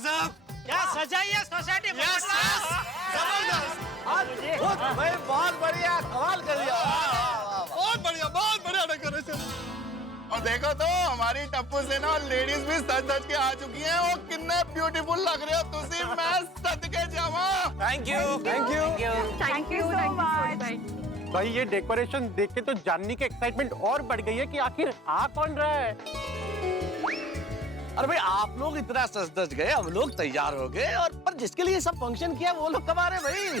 गजब, क्या सजाई है सोसाइटी में। जबरदस्त भाई, बहुत बढ़िया, कमाल कर दिया। बहुत बढ़िया डेकोरेशन। और देखो तो हमारी टप्पू सेना और लेडीज भी सज के आ चुकी हैं। वो कितने ब्यूटीफुल लग रहे हो तुसी, मैं सदके जावा। Thank you, thank you, thank you so much. भाई ये डेकोरेशन देख के तो जानने की एक्साइटमेंट और बढ़ गई है कि आखिर आ कौन रहा है। अरे भाई, आप लोग इतना सज धज गए, हम लोग तैयार हो गए, और पर जिसके लिए सब फंक्शन किया वो लोग कब आ रहे भाई?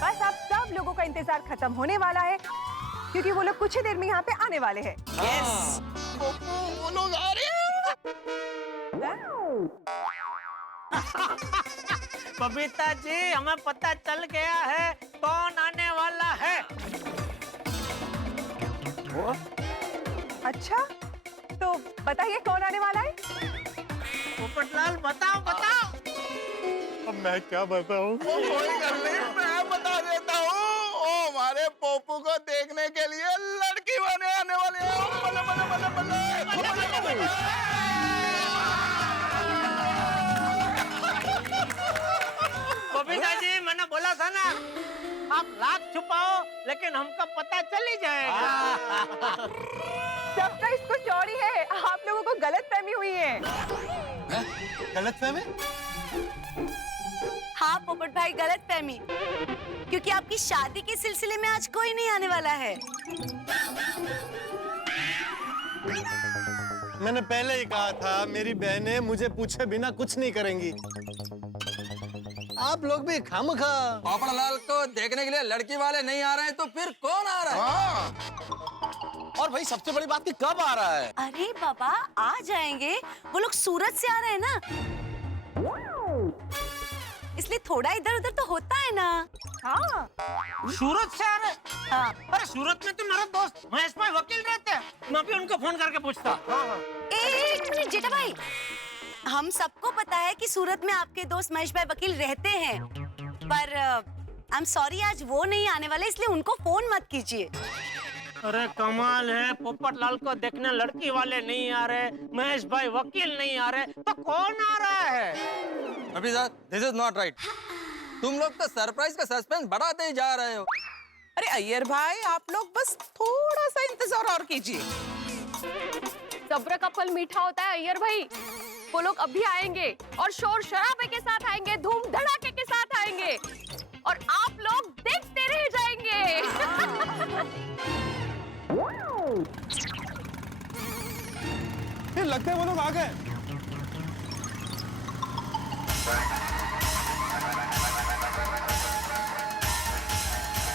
बस अब सब लोगों का इंतजार खत्म होने वाला है, क्योंकि वो लोग कुछ ही देर में यहाँ पे आने वाले हैं। यस, वो लोग आ रहे हैं। बबीता जी, हमें पता चल गया है कौन आने वाला है। अच्छा, तो बताइए कौन आने वाला है? पोपटलाल बताओ बताओ। अब मैं क्या बताऊं? कोई कर ले, मैं बता देता हूँ। ओ हमारे पोपू को देखने के लिए लड़की बने आने वाले हैं। बल्ले बल्ले बल्ले बल्ले। बबीता जी, मैंने बोला था ना, आप लाख छुपाओ लेकिन हमको पता चल ही जाएगा। सबका इसको चौड़ी है, आप लोगों को गलत फहमी हुई है। गलत फहमी? हाँ पोपट भाई, गलत फहमी, क्योंकि आपकी शादी के सिलसिले में आज कोई नहीं आने वाला है। मैंने पहले ही कहा था, मेरी बहनें मुझे पूछे बिना कुछ नहीं करेंगी। आप लोग भी खामखा। पोपटलाल को देखने के लिए लड़की वाले नहीं आ रहे हैं तो फिर कौन आ रहा है? हाँ। और भाई सबसे बड़ी बात कि कब आ रहा है? अरे बाबा, आ जाएंगे, वो लोग सूरत से आ रहे हैं ना, इसलिए थोड़ा इधर उधर तो होता है ना। हाँ, सूरत से आ रहे? हाँ। अरे सूरत में तो मेरा दोस्त महेश भाई वकील रहते हैं, मैं भी उनको फोन करके पूछता। एक मिनट जेठा भाई, हम सबको पता है कि सूरत में आपके दोस्त महेश भाई वकील रहते हैं, पर आई एम सॉरी, आज वो नहीं आने वाले, इसलिए उनको फोन मत कीजिए। अरे कमाल है, पोपटलाल को देखने लड़की वाले नहीं आ रहे, महेश भाई वकील नहीं आ रहे, तो कौन आ रहा है? अभी sir, this is not right. तुम लोग तो सरप्राइज का सस्पेंस बढ़ाते ही जा रहे हो। अरे अय्यर भाई, आप लोग बस थोड़ा सा इंतजार और कीजिए। सब्र का फल मीठा होता है अय्यर भाई, वो लोग अभी आएंगे और शोर शराबे के साथ आएंगे, धूम धड़ाके के साथ आएंगे, और आप लोग देखते रह जाएंगे। लगता है वो लोग आ गए।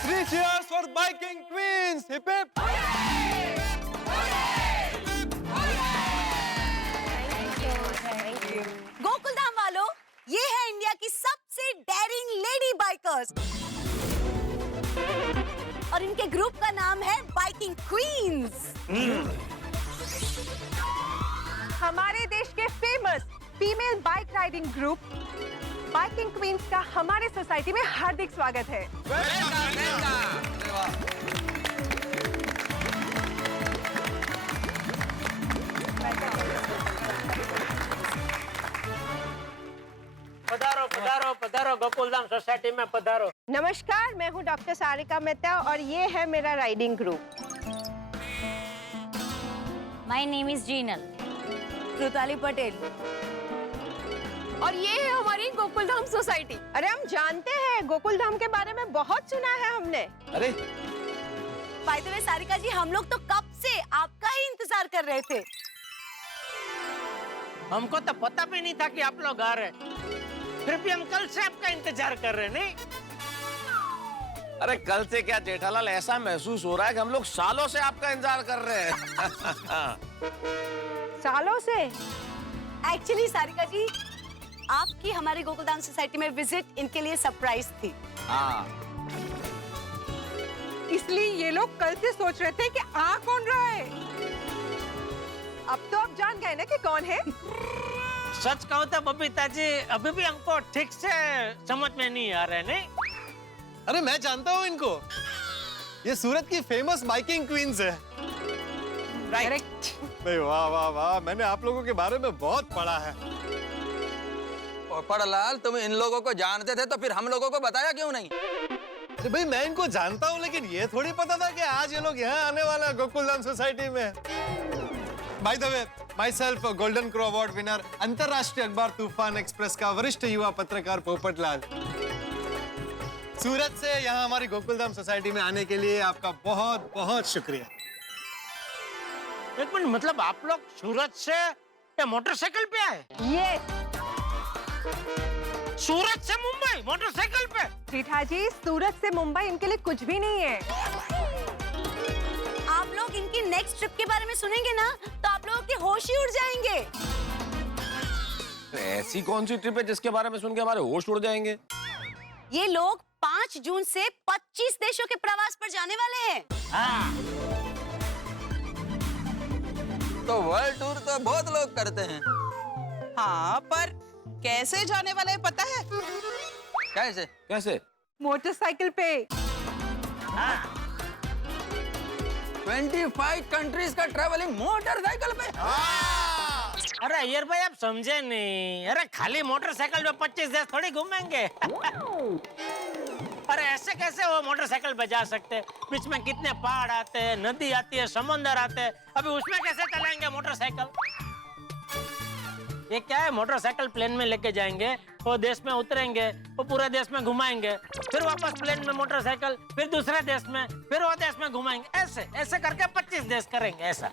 Three cheers for biking queens! Hip hip! Gokuldham वालों, ये है इंडिया की सबसे डेयरिंग लेडी बाइकर्स, और इनके ग्रुप का नाम है बाइकिंग क्वींस। हमारे देश के famous female bike riding group biking queens का हमारे सोसाइटी में हार्दिक स्वागत है। पधारो पधारो पधारो, गोकुलधाम सोसाइटी में पधारो। नमस्कार, मैं हूँ डॉक्टर सारिका मेहता और ये है मेरा riding group. My name is Jinal. Rutali Patel. और ये है हमारी गोकुलधाम सोसाइटी। अरे हम जानते हैं, गोकुलधाम के बारे में बहुत सुना है हमने। अरे बाय द वे सारिका जी, हम लोग तो कब से आपका ही इंतजार कर रहे थे। हमको तो पता भी नहीं था कि आप लोग आ रहे, फिर भी हम कल से आपका इंतजार कर रहे। नहीं, अरे कल से क्या जेठालाल, ऐसा महसूस हो रहा है कि हम लोग सालों से आपका इंतजार कर रहे हैं। सालों से? एक्चुअली सारिका जी, आपकी हमारी गोकुलधाम सोसाइटी में विजिट इनके लिए सरप्राइज थी। हाँ, इसलिए ये लोग कल से सोच रहे थे कि आ कौन रहा है। अब तो आप जान गए ना कि कौन है। सच कहो तो बबीता जी, अभी भी हमको ठीक से समझ में नहीं आ रहे। नहीं, अरे मैं जानता हूँ इनको, ये सूरत की फेमस बाइकिंग क्वींस है। राइट। भाई वाह वाह वाह, मैंने आप लोगों के बारे में बहुत पढ़ा है। पोपटलाल, तुम इन लोगों को जानते थे तो फिर हम लोगों को बताया क्यों नहीं? अरे भाई मैं इनको जानता हूँ, लेकिन ये थोड़ी पता था कि आज ये लोग यहाँ आने वाला है गोकुलधाम सोसाइटी में। By the way, my self golden crow award winner, अंतरराष्ट्रीय अखबार तूफान एक्सप्रेस का वरिष्ठ युवा पत्रकार पोपटलाल। सूरत से यहाँ हमारी गोकुलधाम सोसाइटी में आने के लिए आपका बहुत बहुत शुक्रिया। एक मिनट, मतलब आप लोग सूरत से या मोटरसाइकिल पे आए? ये सूरत से मुंबई मोटरसाइकिल पे? जेठा जी, सूरत से मुंबई इनके लिए कुछ भी नहीं है। आप लोग इनकी नेक्स्ट ट्रिप के बारे में सुनेंगे ना तो आप लोगों के होश ही उड़ जाएंगे। ऐसी कौन सी ट्रिप है जिसके बारे में सुन के हमारे होश उड़ जाएंगे? ये लोग 5 जून से 25 देशों के प्रवास पर जाने वाले हैं। तो वर्ल्ड टूर तो बहुत लोग करते हैं। हाँ, पर कैसे जाने वाले हैं पता है? कैसे? कैसे? मोटरसाइकिल पे। 25 कंट्रीज का ट्रैवलिंग मोटरसाइकिल पे। अरे अय्यर भाई, आप समझे नहीं। अरे खाली मोटरसाइकिल पे 25 देश थोड़ी घूमेंगे। अरे ऐसे कैसे वो मोटरसाइकिल पे जा सकते? बीच में कितने पहाड़ आते हैं, नदी आती है, समंदर आते हैं, अभी उसमें कैसे चलाएंगे मोटरसाइकिल? ये क्या है, मोटरसाइकिल प्लेन में लेके जाएंगे, वो देश में उतरेंगे, वो पूरे देश में घुमाएंगे, फिर वापस प्लेन में मोटरसाइकिल, फिर दूसरे देश में, फिर वो देश में घुमाएंगे। ऐसे ऐसे करके 25 देश करेंगे ऐसा।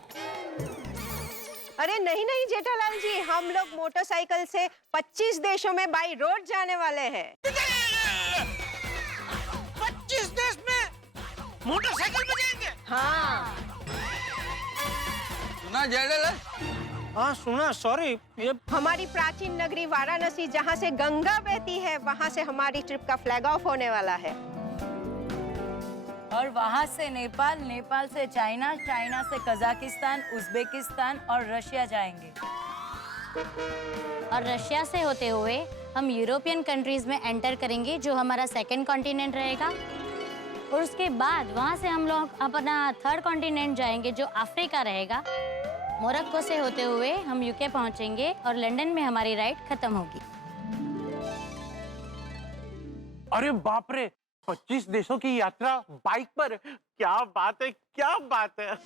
अरे नहीं नहीं जेठालाल जी, हम लोग मोटरसाइकिल से 25 देशों में बाई रोड जाने वाले हैं। 25 देश में मोटरसाइकिल पे जाएंगे? हाँ। सुना जेठालाल? हाँ सुना, सॉरी। ये हमारी प्राचीन नगरी वाराणसी, जहाँ से गंगा बहती है, वहाँ से हमारी ट्रिप का फ्लैग ऑफ होने वाला है। और वहाँ से नेपाल, नेपाल से चाइना, चाइना से कजाकिस्तान, उज्बेकिस्तान और रशिया जाएंगे। और रशिया से होते हुए हम यूरोपियन कंट्रीज में एंटर करेंगे, जो हमारा सेकंड कॉन्टिनेंट रहेगा। और उसके बाद वहाँ से हम लोग अपना थर्ड कॉन्टिनेंट जाएंगे, जो अफ्रीका रहेगा। मोरक्को से होते हुए हम यूके पहुँचेंगे और लंदन में हमारी राइड खत्म होगी। अरे बाप रे, 25 देशों की यात्रा बाइक पर! क्या बात है, क्या बात है।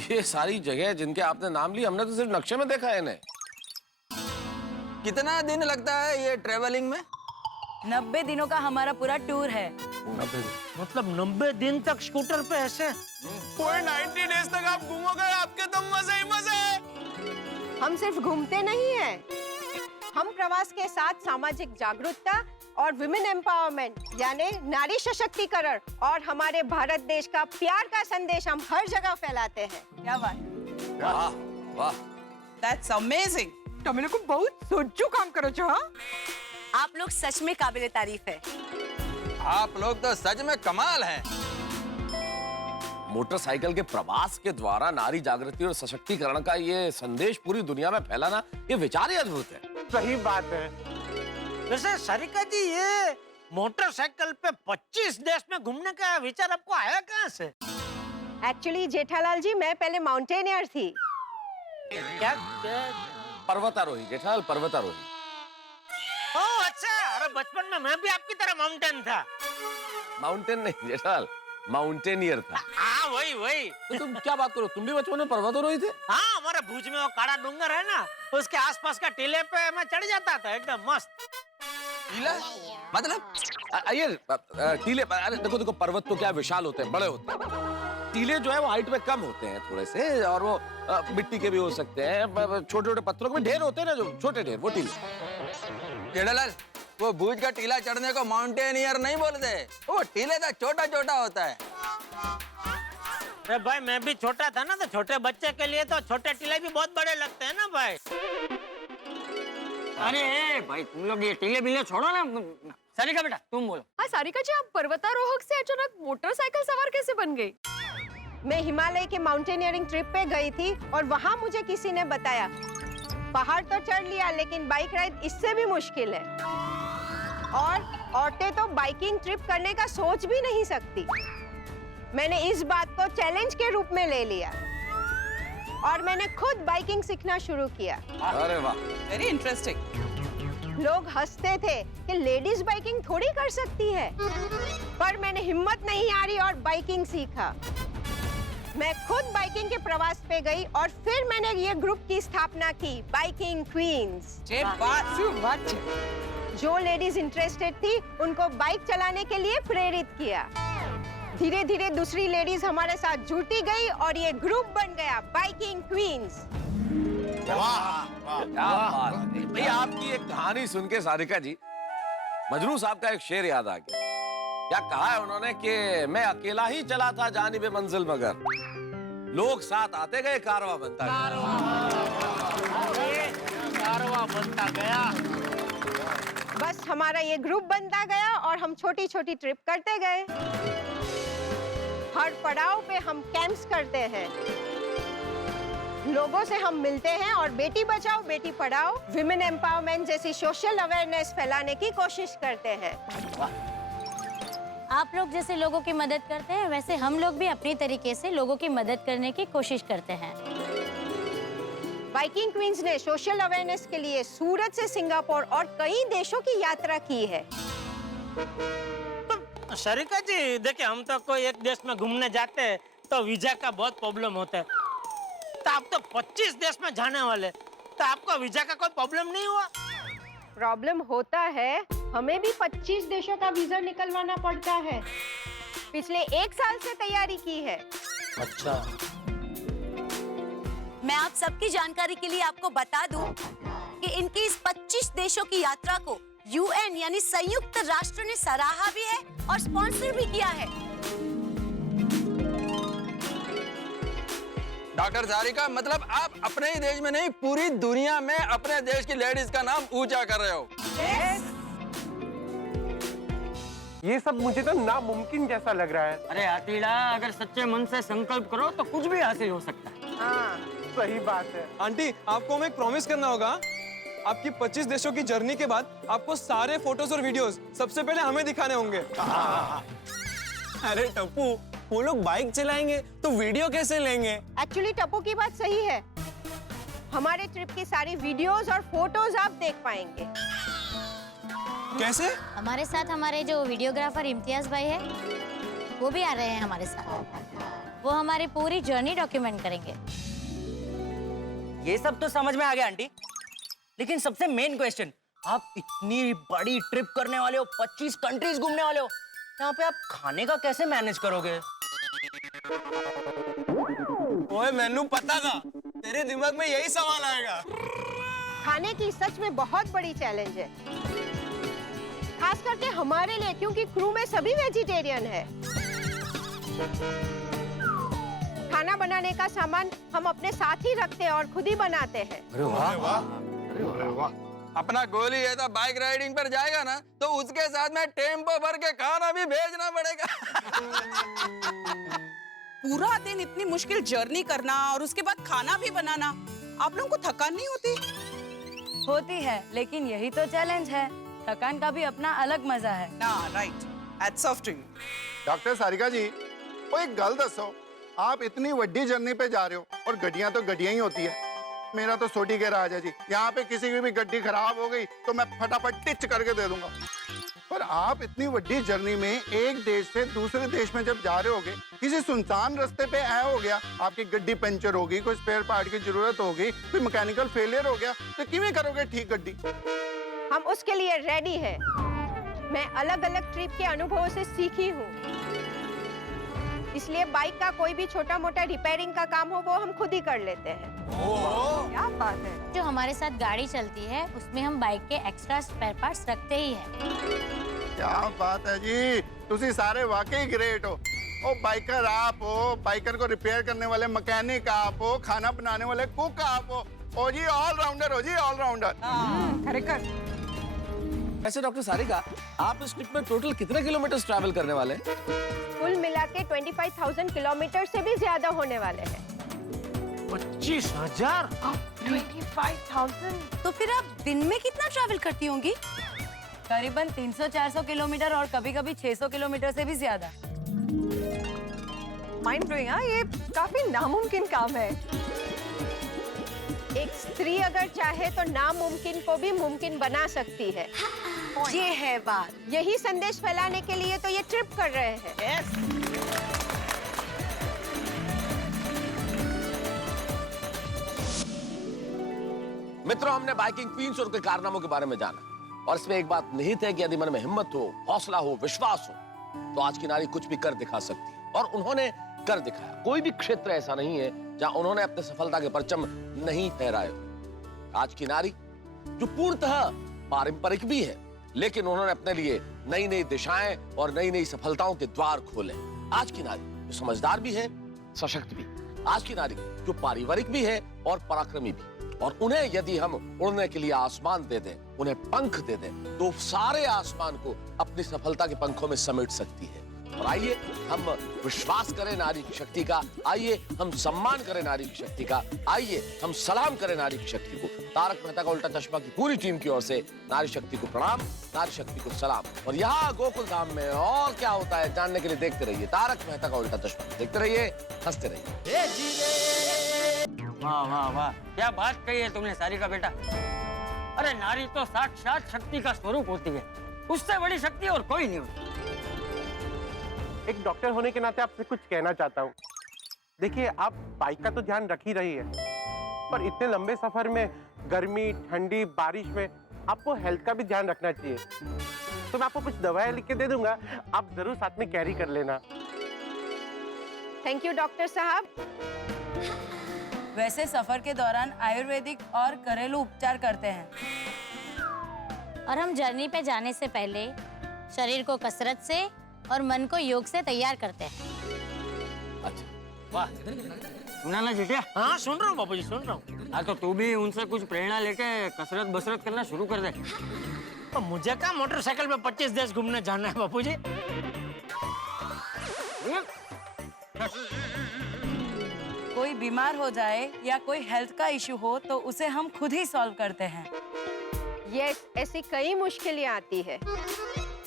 ये सारी जगह जिनके आपने नाम लिए, हमने तो सिर्फ नक्शे में देखा है इन्हें। कितना दिन लगता है ये ट्रैवलिंग में? 90 दिनों का हमारा पूरा टूर है। 90 दिन? मतलब 90 दिन तक स्कूटर पे ऐसे? पूरे 90 डेज तक आप घूमोगे, आपके तो मजे ही मजे हैं। हम सिर्फ घूमते नहीं हैं, हम प्रवास के साथ सामाजिक जागरूकता और विमेन एम्पावरमेंट यानी नारी सशक्तिकरण और हमारे भारत देश का प्यार का संदेश हम हर जगह फैलाते हैं। क्या बात? वाह वाह, That's amazing. તમે લોકો बहुत सोचो काम करो છો, हाँ? आप लोग सच में काबिले तारीफ है। आप लोग तो सच में कमाल हैं। मोटरसाइकिल के प्रवास के द्वारा नारी जागृति और सशक्तिकरण का ये संदेश पूरी दुनिया में फैलाना, ये विचार ही अद्भुत है। सही बात है। वैसे सारिका जी, ये मोटरसाइकिल पे 25 देश में घूमने का विचार आपको आया कहाँ से? एक्चुअली जेठालाल जी, मैं पहले माउंटेनियर थी। क्या? पर्वतारोही जेठालाल, पर्वतारोही। ओह अच्छा, अरे बचपन में मैं भी आपकी तरह माउंटेन था। माउंटेन नहीं जेठालाल, माउंटेनियर था। हाँ वही वही। तो तुम क्या बात करो, तुम भी बचपन में पर्वतारोही थे? हाँ, हमारे भुज में वो काड़ा डूंगर है ना, उसके आसपास का टीले पे मैं चढ़ जाता था, एकदम मस्त। टीला मतलब? अय्यर, टीले, अरे देखो देखो, पर्वत तो क्या विशाल होते हैं, बड़े होते हैं। टीले जो है वो हाइट में कम होते हैं थोड़े से, और वो मिट्टी के भी हो सकते हैं, छोटे छोटे पत्थरों के ढेर होते हैं ना, जो छोटे ढेर, वो टीले। जेठालाल, वो भुज का टीला चढ़ने को माउंटेनियर नहीं बोलते, वो टीले का छोटा छोटा होता है। अरे भाई, मैं भी छोटा था ना, तो छोटे बच्चे के लिए तो छोटे टीले भी बहुत बड़े लगते हैं ना भाई। अरे भाई, तुम लोग ये टीले बिले छोड़ो ना। सारिका बेटा, तुम बोलो। हाँ सारिका जी, आप पर्वतारोहक से अचानक मोटरसाइकिल सवार कैसे बन गई? मैं हिमालय के माउंटेनियरिंग ट्रिप पे गई थी और वहाँ मुझे किसी ने बताया, पहाड़ तो चढ़ लिया लेकिन बाइक राइड इससे भी मुश्किल है, और औरतें तो बाइकिंग ट्रिप करने का सोच भी नहीं सकती। मैंने इस बात को चैलेंज के रूप में ले लिया। और मैंने खुद बाइकिंग सीखना शुरू किया। अरे वाह, वेरी इंटरेस्टिंग। लोग हंसते थे कि लेडीज बाइकिंग थोड़ी कर सकती है, पर मैंने हिम्मत नहीं हारी और बाइकिंग सीखा। मैं खुद बाइकिंग के प्रवास पे गई और फिर मैंने ये ग्रुप की स्थापना की, बाइकिंग क्वींस। जो लेडीज इंटरेस्टेड थी उनको बाइक चलाने के लिए प्रेरित किया। धीरे धीरे दूसरी लेडीज हमारे साथ जुड़ती गई और ये ग्रुप बन गया, बाइकिंग क्वींस। क्या बात है भाई। आपकी एक कहानी सुन के सारिका जी, मजनू साहब का एक शेर याद आ गया। क्या कहा है उन्होंने कि मैं अकेला ही चला था जानिबे मंजिल, मगर लोग साथ आते गए, कारवां बनता गया। बस हमारा ये ग्रुप बनता गया और हम छोटी छोटी ट्रिप करते गए। हर पड़ाव पे हम कैंप्स करते हैं, लोगों से हम मिलते हैं और बेटी बचाओ बेटी पढ़ाओ, विमेन एम्पावरमेंट जैसी सोशल अवेयरनेस फैलाने की कोशिश करते हैं। आप लोग जैसे लोगों की मदद करते हैं, वैसे हम लोग भी अपनी तरीके से लोगों की मदद करने की कोशिश करते हैं। बाइकिंग क्वींस ने सोशल अवेयरनेस के लिए सूरत से सिंगापुर और कई देशों की यात्रा की है। शरीका जी देखिए, हम तो कोई एक देश में घूमने जाते हैं तो वीजा का बहुत प्रॉब्लम होता है, तो आप तो 25 देश में जाने वाले, तो आपको वीजा का कोई प्रॉब्लम नहीं हुआ? प्रॉब्लम होता है, हमें भी 25 देशों का वीजा निकलवाना पड़ता है। पिछले 1 साल से तैयारी की है। अच्छा। मैं आप सबकी जानकारी के लिए आपको बता दूं कि इनकी इस 25 देशों की यात्रा को यूएन यानी संयुक्त राष्ट्र ने सराहा भी है और स्पॉन्सर भी किया है। डॉक्टर सारिका, मतलब आप अपने ही देश में नहीं, पूरी दुनिया में अपने देश की लेडीज का नाम ऊंचा कर रहे हो। ये सब मुझे तो नामुमकिन जैसा लग रहा है। अरे आतीड़ा, अगर सच्चे मन से संकल्प करो तो कुछ भी हासिल हो सकता है। हाँ। सही बात है। आंटी, आपको हमें एक प्रॉमिस करना होगा। आपकी 25 देशों की जर्नी के बाद आपको सारे फोटोज और वीडियोस सबसे पहले हमें दिखाने होंगे। अरे टप्पू, वो लोग बाइक चलाएंगे तो वीडियो कैसे लेंगे? एक्चुअली टप्पू की बात सही है, हमारे ट्रिप की सारी वीडियोस और फोटोज आप देख पाएंगे। कैसे? हमारे साथ हमारे जो वीडियोग्राफर इम्तियाज भाई है, वो भी आ रहे हैं हमारे साथ। वो हमारी पूरी जर्नी डॉक्यूमेंट करेंगे। ये सब तो समझ में आ गया आंटी, लेकिन सबसे मेन क्वेश्चन, आप इतनी बड़ी ट्रिप करने वाले हो, 25 कंट्रीज घूमने वाले हो, यहाँ पे आप खाने का कैसे मैनेज करोगे? ओए, मैनू पता था तेरे दिमाग में यही सवाल आएगा। खाने की सच में बहुत बड़ी चैलेंज है, खास करके हमारे लिए, क्योंकि क्रू में सभी वेजिटेरियन है। खाना बनाने का सामान हम अपने साथ ही रखते हैं और खुद ही बनाते हैं। अरे वाह, अरे वाह। अपना गोली है तो बाइक राइडिंग पर जाएगा ना, तो उसके साथ में टेम्पो भर के खाना भी भेजना पड़ेगा। पूरा दिन इतनी मुश्किल जर्नी करना और उसके बाद खाना भी बनाना, आप लोगों को थकान नहीं होती? होती है, लेकिन यही तो चैलेंज है। थकान का भी अपना अलग मजा है ना। Right, hats off to you. Doctor Sarika ji, वो एक गल दसो, आप इतनी बड़ी जर्नी पे जा रहे हो और गड्डियां तो गड्डियां ही होती है। मेरा तो सोटी के राजा जी, यहाँ पे किसी की भी गड्डी खराब हो गई तो मैं फटाफट टिच करके दे दूंगा। पर आप इतनी बड़ी जर्नी में एक देश से दूसरे देश में जब जा रहे होगे, किसी सुनसान रास्ते पे ऐ हो गया, आपकी गड्डी पंचर होगी, कोई स्पेयर पार्ट की जरूरत होगी, कोई मैकेनिकल फेलियर हो गया, तो किवें करोगे ठीक गड्डी? हम उसके लिए रेडी हैं। मैं अलग अलग ट्रिप के अनुभवों से सीखी हूँ, इसलिए बाइक का कोई भी छोटा मोटा रिपेयरिंग का काम हो वो हम खुद ही कर लेते हैं। क्या बात है। जो हमारे साथ गाड़ी चलती है उसमें हम बाइक के एक्स्ट्रा स्पेयर पार्ट्स रखते ही हैं। क्या बात है जी, तुसी सारे वाकई ग्रेट हो। ओ बाइकर आप हो, बाइकर को रिपेयर करने वाले मैकेनिक आप हो, खाना बनाने वाले कुक आप हो, ओ जी ऑलराउंडर हो जी, ऑलराउंडर। वैसे डॉक्टर सारिका, आप इस ट्रिप में टोटल कितने किलोमीटर ट्रैवल करने वाले हैं? कुल मिला के 25,000 किलोमीटर से भी ज्यादा होने वाले हैं। 25,000? 25,000? तो फिर आप दिन में कितना ट्रैवल करती होंगी? करीबन 300-400 किलोमीटर और कभी-कभी 600 किलोमीटर से भी ज्यादा। माइंड ब्लोइंग, ये काफी नामुमकिन काम है। एक स्त्री अगर चाहे तो नामुमकिन को भी मुमकिन बना सकती है। ये है बात। यही संदेश फैलाने के लिए तो ये ट्रिप कर रहे हैं। मित्रों, हमने बाइकिंग क्वींस और उनके कारनामों के बारे में जाना और इसमें एक बात निहित है कि यदि मन में हिम्मत हो, हौसला हो, विश्वास हो तो आज की नारी कुछ भी कर दिखा सकती है और उन्होंने कर दिखाया। कोई भी क्षेत्र ऐसा नहीं है जहां उन्होंने अपने सफलता के परचम नहीं फहराए। आज की नारी जो पूर्णतः पारंपरिक भी है, लेकिन उन्होंने अपने लिए नई नई दिशाएं और नई नई सफलताओं के द्वार खोले। आज की नारी जो समझदार भी है, सशक्त भी। आज की नारी जो पारिवारिक भी है और पराक्रमी भी। और उन्हें यदि हम उड़ने के लिए आसमान दे दें, उन्हें पंख दे दें, तो सारे आसमान को अपनी सफलता के पंखों में समेट सकती है। और आइए हम विश्वास करें नारी की शक्ति का, आइए हम सम्मान करें नारी की शक्ति का, आइए हम सलाम करें नारी की शक्ति को। तारक मेहता का उल्टा चश्मा की पूरी टीम की ओर से नारी शक्ति को प्रणाम, नारी शक्ति को सलाम। और यहाँ गोकुल धाम में और क्या होता है जानने के लिए देखते रहिए तारक मेहता का उल्टा चश्मा। देखते रहिए, हंसते रहिए। वाह वाह वाह, क्या बात कही है तुमने सारिका बेटा। अरे नारी तो साक्षात शक्ति का स्वरूप होती है, उससे बड़ी शक्ति और कोई नहीं होती। एक डॉक्टर होने के नाते आपसे कुछ कहना चाहता हूँ। देखिए, आप बाइक का तो ध्यान रख ही रही है, पर इतने लंबे सफर में गर्मी, ठंडी, बारिश में आपको हेल्थ का भी ध्यान रखना चाहिए। तो मैं आपको कुछ दवाएं लिख के दे दूंगा, आप जरूर साथ में कैरी कर लेना। थैंक यू डॉक्टर साहब। वैसे सफर के दौरान आयुर्वेदिक और घरेलू उपचार करते हैं। और हम जर्नी पे जाने से पहले शरीर को कसरत से और मन को योग से तैयार करते हैं। अच्छा, वाह, सुना ना जिटिया? हाँ सुन रहा हूँ बापूजी, सुन रहा हूँ। हाँ तो तू भी उनसे कुछ प्रेरणा लेके कसरत बसरत करना शुरू कर दे। तो मुझे क्या मोटरसाइकिल पे 25 देश घूमने जाना है बापूजी? कोई बीमार हो जाए या कोई हेल्थ का इशू हो तो उसे हम खुद ही सॉल्व करते हैं। यस, ऐसी कई मुश्किलें आती है।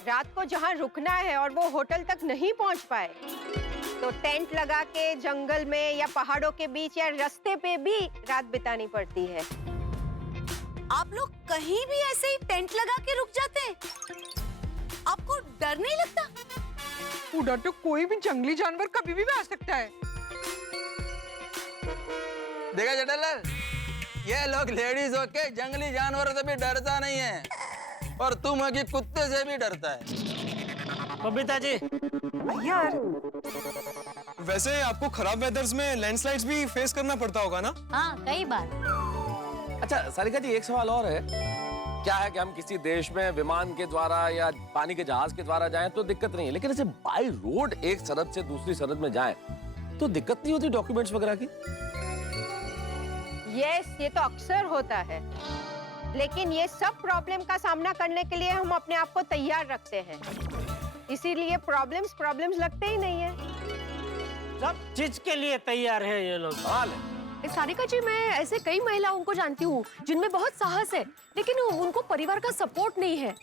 रात को जहाँ रुकना है और वो होटल तक नहीं पहुँच पाए तो टेंट लगा के जंगल में या पहाड़ों के बीच या रास्ते पे भी रात बितानी पड़ती है। आप लोग कहीं भी ऐसे ही टेंट लगा के रुक जाते हैं? आपको डर नहीं लगता? उधर तो कोई भी जंगली जानवर कभी भी आ सकता है। देखा जेठालाल, ये लोग लेडीज होके जंगली जानवरों से भी डरता नहीं है और तुम हो कि कुत्ते से भी डरता है। बबीता जी, यार वैसे आपको खराब वेदर्स में लैंडस्लाइड्स भी फेस करना पड़ता होगा ना? हाँ, कई बार। अच्छा सारिका जी, एक सवाल और है। क्या है कि हम किसी देश में विमान के द्वारा या पानी के जहाज के द्वारा जाएं तो दिक्कत नहीं है, लेकिन ऐसे बाय रोड एक सरहद से दूसरी सरहद में जाएं तो दिक्कत नहीं होती डॉक्यूमेंट्स वगैरह की? यस, ये तो अक्सर होता है, लेकिन ये सब प्रॉब्लम का सामना करने के लिए हम अपने आप को तैयार रखते हैं। इसीलिए प्रॉब्लम्स लगते ही नहीं है। सब चीज के लिए तैयार है ये लोग। सारिका जी, मैं ऐसे कई महिलाओं को जानती हूँ जिनमें बहुत साहस है, लेकिन उनको परिवार का सपोर्ट नहीं है।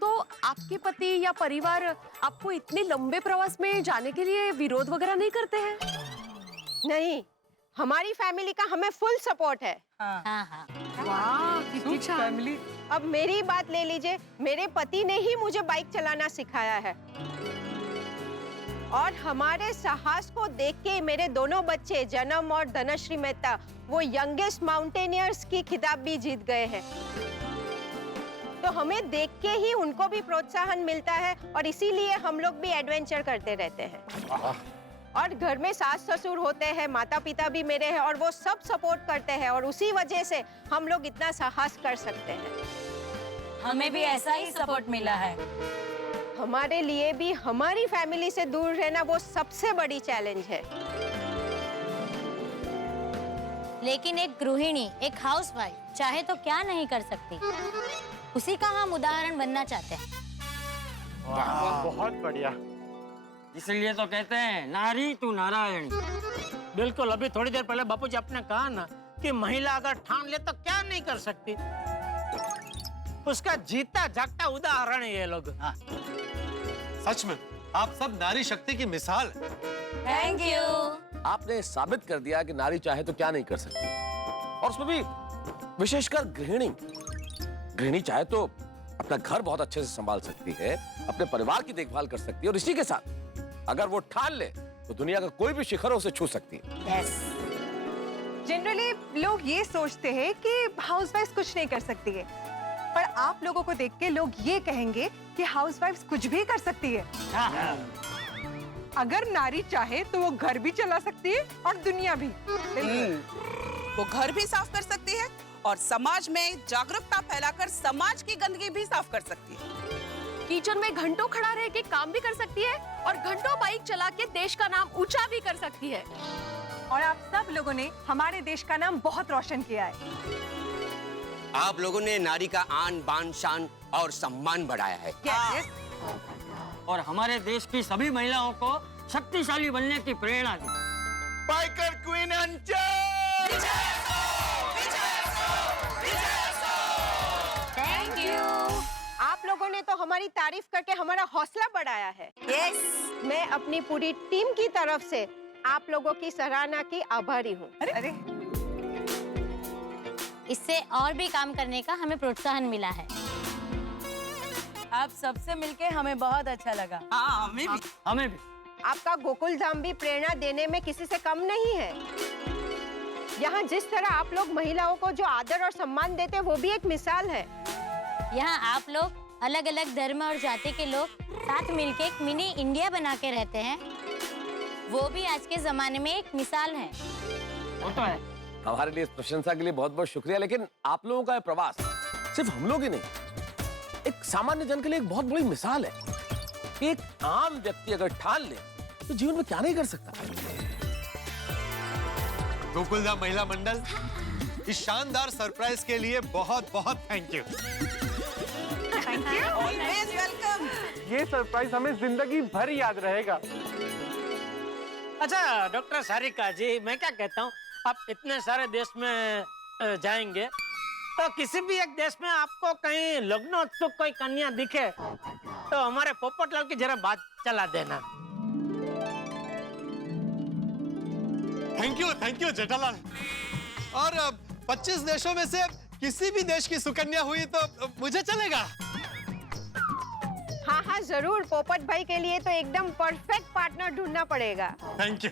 तो आपके पति या परिवार आपको इतने लंबे प्रवास में जाने के लिए विरोध वगैरह नहीं करते हैं? नहीं, हमारी फैमिली का हमें फुल सपोर्ट है। हाँ हाँ। वाह, कितनी फैमिली। अब मेरी बात ले लीजिए, मेरे पति ने ही मुझे बाइक चलाना सिखाया है और हमारे साहस को देख के मेरे दोनों बच्चे जन्म और धनश्री मेहता वो यंगेस्ट माउंटेनियर्स की खिताब भी जीत गए हैं। तो हमें देख के ही उनको भी प्रोत्साहन मिलता है और इसीलिए हम लोग भी एडवेंचर करते रहते हैं। और घर में सास ससुर होते हैं, माता पिता भी मेरे हैं और वो सब सपोर्ट करते हैं और उसी वजह से हम लोग इतना साहस कर सकते हैं। हमें भी ऐसा ही सपोर्ट मिला है। हमारे लिए भी हमारी फैमिली से दूर रहना वो सबसे बड़ी चैलेंज है। लेकिन एक गृहिणी, एक हाउसवाइफ चाहे तो क्या नहीं कर सकती, उसी का हम उदाहरण बनना चाहते हैं। बहुत बढ़िया। इसलिए तो कहते हैं नारी तू नारायणी। बिल्कुल, अभी थोड़ी देर पहले बापूजी आपने कहा ना कि महिला अगर ठान ले तो क्या नहीं कर सकती। उसका जीता जागता उदाहरण है ये लोग। हाँ। सच में आप सब नारी शक्ति की मिसाल है। Thank you. आपने साबित कर दिया कि नारी चाहे तो क्या नहीं कर सकती और उसमें भी विशेषकर गृहिणी चाहे तो अपना घर बहुत अच्छे से संभाल सकती है, अपने परिवार की देखभाल कर सकती है, और इसी के साथ अगर वो ठान ले तो दुनिया का कोई भी शिखर उसे छू सकती है। जनरली लोग ये सोचते हैं कि हाउसवाइफ कुछ नहीं कर सकती है, पर आप लोगों को देख के लोग ये कहेंगे कि हाउसवाइफ कुछ भी कर सकती है। अगर नारी चाहे तो वो घर भी चला सकती है और दुनिया भी। वो घर भी साफ कर सकती है और समाज में जागरूकता फैलाकर समाज की गंदगी भी साफ कर सकती है। किचन में घंटों खड़ा रह के काम भी कर सकती है और घंटों बाइक चला के देश का नाम ऊंचा भी कर सकती है। और आप सब लोगों ने हमारे देश का नाम बहुत रोशन किया है। आप लोगों ने नारी का आन बान शान और सम्मान बढ़ाया है। और हमारे देश की सभी महिलाओं को शक्तिशाली बनने की प्रेरणा दी। बाइकर क्वीन अंचल। Thank you. आप लोगों ने तो हमारी तारीफ करके हमारा हौसला बढ़ाया है। यस, मैं अपनी पूरी टीम की तरफ से आप लोगों की सराहना की आभारी हूँ। अरे इससे और भी काम करने का हमें प्रोत्साहन मिला है। आप सबसे मिलके हमें बहुत अच्छा लगा। हमें भी। आपका गोकुल धाम भी प्रेरणा देने में किसी से कम नहीं है। यहाँ जिस तरह आप लोग महिलाओं को जो आदर और सम्मान देते हैं वो भी एक मिसाल है। यहाँ आप लोग अलग अलग धर्म और जाति के लोग साथ मिलके एक मिनी इंडिया बना के रहते हैं, वो भी आज के जमाने में एक मिसाल है। वो तो है। हमारे लिए इस प्रशंसा के लिए बहुत बहुत शुक्रिया, लेकिन आप लोगों का ये प्रवास सिर्फ हम लोग ही नहीं, एक सामान्य जन के लिए एक बहुत बड़ी मिसाल है कि एक आम व्यक्ति अगर ठान ले तो जीवन में क्या नहीं कर सकता। गोकुलधाम महिला मंडल, इस शानदार सरप्राइज के लिए बहुत बहुत thank you. Thank you, always welcome. ये सरप्राइज हमें जिंदगी भर याद रहेगा। अच्छा डॉक्टर सारिका जी, मैं क्या कहता हूँ, आप इतने सारे देश में जाएंगे तो किसी भी एक देश में आपको कहीं लग्नोत्सुक कोई कन्या दिखे तो हमारे पोपटलाल की जरा बात चला देना। Thank you Jethalal. और 25 देशों में से किसी भी देश की सुकन्या हुई तो मुझे चलेगा। हाँ हाँ जरूर, पोपट भाई के लिए तो एकदम परफेक्ट पार्टनर ढूंढना पड़ेगा। Thank you.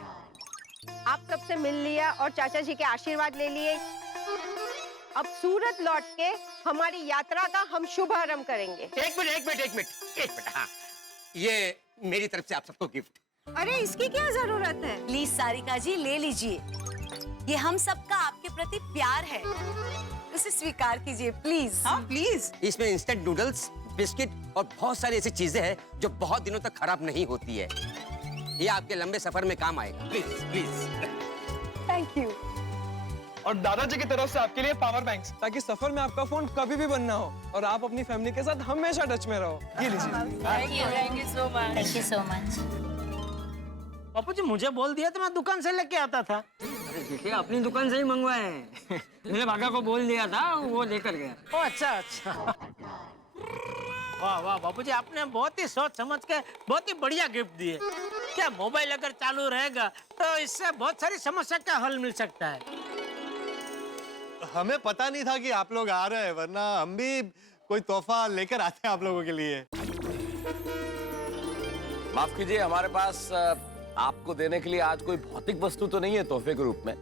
आप सबसे मिल लिया और चाचा जी के आशीर्वाद ले लिए। अब सूरत लौट के हमारी यात्रा का हम शुभारंभ करेंगे। एक मिनट। हाँ, ये मेरी तरफ से आप सबको गिफ्ट। अरे इसकी क्या जरूरत है? प्लीज सारिका जी ले लीजिए, ये हम सबका आपके प्रति प्यार है, उसे स्वीकार कीजिए प्लीज। हाँ प्लीज। इसमें इंस्टेंट नूडल्स, बिस्किट और बहुत सारी ऐसी चीजें हैं जो बहुत दिनों तक खराब नहीं होती है। ये आपके लंबे सफर में काम आएगा। प्लीज। Thank you. और दादाजी की तरफ से आपके लिए पावर बैंक्स, ताकि सफर में आपका फोन कभी भी बंद ना हो और आप अपनी फैमिली के साथ हमेशा टच में रहो। ये लीजिए। Thank you so much. Thank you so much. Bapu ji मुझे बोल दिया तो मैं दुकान से लेके आता था। देखिए अपनी दुकान से ही मंगवाए हैं। मेरे भागा को बोल दिया था, वो लेकर गया। ओ अच्छा। वाह वाह बापू जी, आपने बहुत ही सोच समझ के बहुत ही बढ़िया गिफ्ट दिए। क्या मोबाइल अगर चालू रहेगा तो इससे बहुत सारी समस्या का हल मिल सकता है। हमें पता नहीं था कि आप लोग आ रहे हैं, वरना हम भी कोई तोहफा लेकर आते हैं आप लोगों के लिए। माफ कीजिए, हमारे पास आपको देने के लिए आज कोई भौतिक वस्तु तो नहीं है तोहफे के रूप में,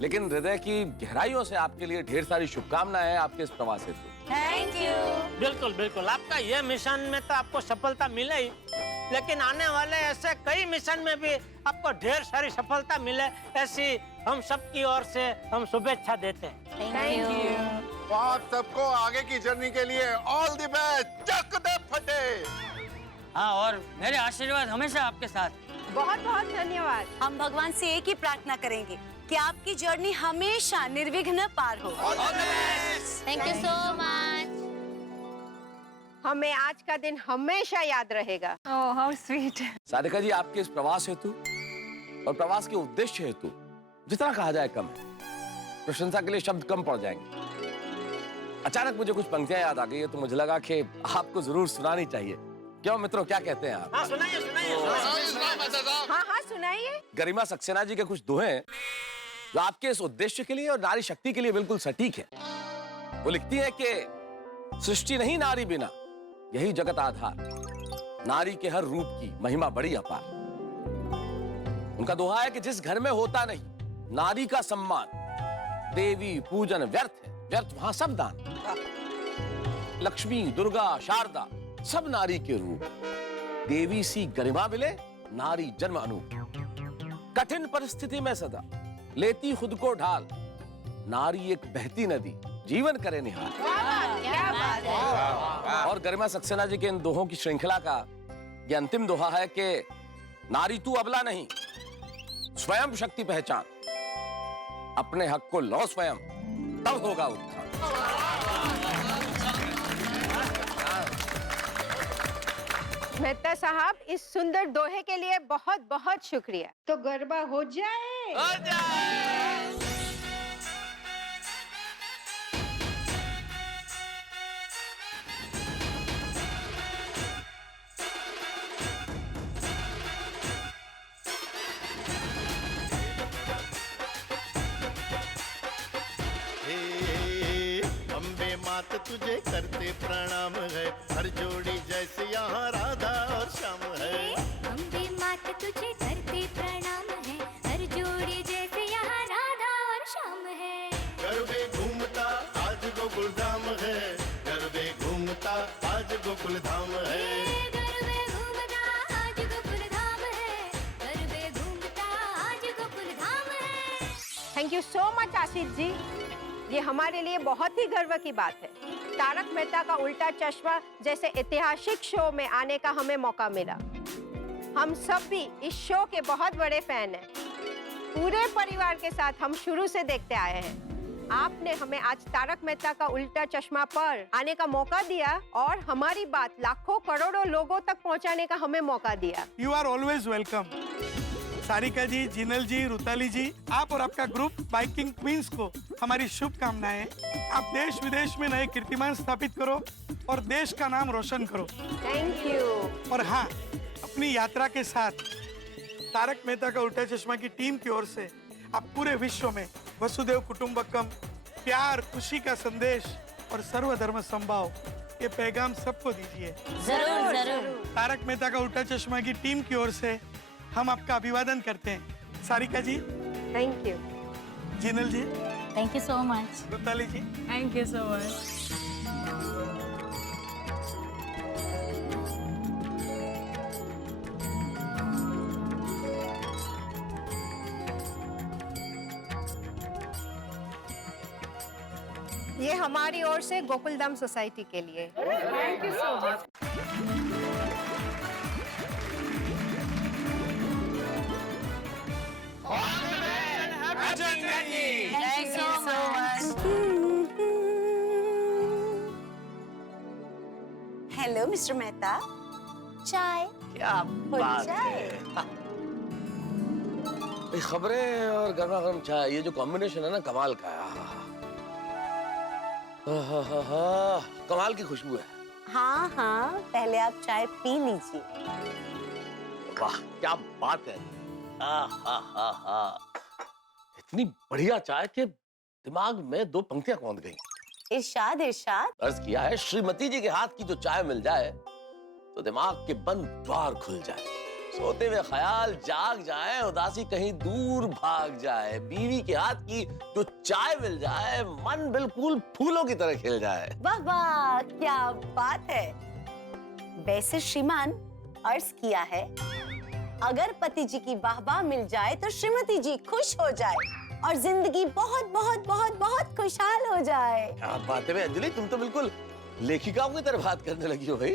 लेकिन हृदय की गहराइयों से आपके लिए ढेर सारी शुभकामनाएं हैं आपके इस प्रवास हेतु। Thank you. बिल्कुल बिल्कुल, आपका यह मिशन में तो आपको सफलता मिले ही, लेकिन आने वाले ऐसे कई मिशन में भी आपको ढेर सारी सफलता मिले, ऐसी हम सबकी ओर से हम शुभेच्छा देते हैं। Thank you. आप सबको आगे की जर्नी के लिए ऑल द बेस्ट। चक दे फटे। हाँ, और मेरे आशीर्वाद हमेशा आपके साथ। बहुत बहुत धन्यवाद। हम भगवान से एक ही प्रार्थना करेंगे कि आपकी जर्नी हमेशा निर्विघ्न पार हो। Thank you so much. हमें आज का दिन हमेशा याद रहेगा। Oh how sweet. Sarika ji, आपके इस प्रवास हेतु और प्रवास के उद्देश्य हेतु जितना कहा जाए कम है। प्रशंसा के लिए शब्द कम पड़ जाएंगे। अचानक मुझे कुछ पंक्तियां याद आ गई है तो मुझे लगा कि आपको जरूर सुनानी चाहिए। क्यों मित्रों, क्या कहते हैं आप? हाँ सुनाइए सुनाइए। हाँ हाँ सुनाइए। गरिमा सक्सेना जी के कुछ दोहे जो आपके इस उद्देश्य के लिए और नारी शक्ति के लिए बिल्कुल सटीक है। वो लिखती है कि सृष्टि नहीं नारी बिना, यही जगत आधार। नारी के हर रूप की महिमा बड़ी अपार। उनका दोहा है कि जिस घर में होता नहीं नारी का सम्मान, देवी पूजन व्यर्थ है, व्यर्थ वहां सब दान। लक्ष्मी, दुर्गा, शारदा सब नारी के रूप। देवी सी गरिमा मिले, नारी जन्म अनूप। कठिन परिस्थिति में सदा लेती खुद को ढाल, नारी एक बहती नदी जीवन करे निहाल। क्या बात है। और गरिमा सक्सेना जी के इन दोहों की श्रृंखला का ये अंतिम दोहा है कि नारी तू अबला नहीं, स्वयं शक्ति पहचान, अपने हक को लो स्वयं, तब होगा उत्थान। मेहता साहब, इस सुंदर दोहे के लिए बहुत बहुत शुक्रिया। तो गरबा हो जाए। अम्बे मात तुझे करते प्रणाम है, हर जोड़ी जैसे यहाँ राधा और श्याम है। अम्बे मात तुझे करते प्रणाम है, हर जोड़ी जैसे यहाँ राधा और श्याम है। गरबे घूमता आज गोकुल धाम है, गरबे घूमता आज गोकुल धाम है। गरबे घूमता आज गोकुल धाम है, गरबे घूमता आज गोकुल धाम है। Thank you so much Ashish ji, ये हमारे लिए बहुत ही गर्व की बात है। तारक मेहता का उल्टा चश्मा जैसे ऐतिहासिक शो में आने का हमें मौका मिला। हम सब भी इस शो के बहुत बड़े फैन हैं। पूरे परिवार के साथ हम शुरू से देखते आए हैं। आपने हमें आज तारक मेहता का उल्टा चश्मा पर आने का मौका दिया और हमारी बात लाखों करोड़ों लोगों तक पहुंचाने का हमें मौका दिया। You are always welcome. Sarika ji, Jinal ji, Rutali ji, आप और आपका ग्रुप बाइकिंग क्वींस को हमारी शुभकामनाएं। आप देश विदेश में नए कीर्तिमान स्थापित करो और देश का नाम रोशन करो। Thank you. और हाँ, अपनी यात्रा के साथ तारक मेहता का उल्टा चश्मा की टीम की ओर से आप पूरे विश्व में वसुदेव कुटुंबकम, प्यार, खुशी का संदेश और सर्वधर्म संभाव, ये पैगाम सबको दीजिए। जरूर जरूर। तारक मेहता का उल्टा चश्मा की टीम की ओर से हम आपका अभिवादन करते हैं। Sarika ji, thank you. Jinal ji, thank you so much. Rutali ji, thank you so much. ये हमारी ओर से गोकुलधाम सोसाइटी के लिए। Thank you so much. Thank you so much. Hello mister Mehta, चाय? क्या बात है। खबरें और गर्मा गर्म चाय, ये जो कॉम्बिनेशन है ना कमाल का है। कमाल की खुशबू है। हाँ हाँ, पहले आप चाय पी लीजिए। वाह क्या बात है। इतनी बढ़िया चाय के दिमाग में दो पंक्तियां कौंध गई। इरशाद इरशाद। अर्ज किया है, श्रीमती जी के हाथ की जो चाय मिल जाए तो दिमाग के बंद द्वार खुल जाए, सोते हुए ख्याल जाग जाए, उदासी कहीं दूर भाग जाए, बीवी के हाथ की जो चाय मिल जाए मन बिल्कुल फूलों की तरह खिल जाए। वाह वाह क्या बात है। वैसे श्रीमान, अर्ज किया है अगर पति जी की वाहवाह मिल जाए तो श्रीमती जी खुश हो जाए और जिंदगी बहुत बहुत बहुत बहुत खुशहाल हो जाए। क्या बात है अंजलि, तुम तो बिल्कुल लेखिकाओं की तरह बात करने लगी हो भाई।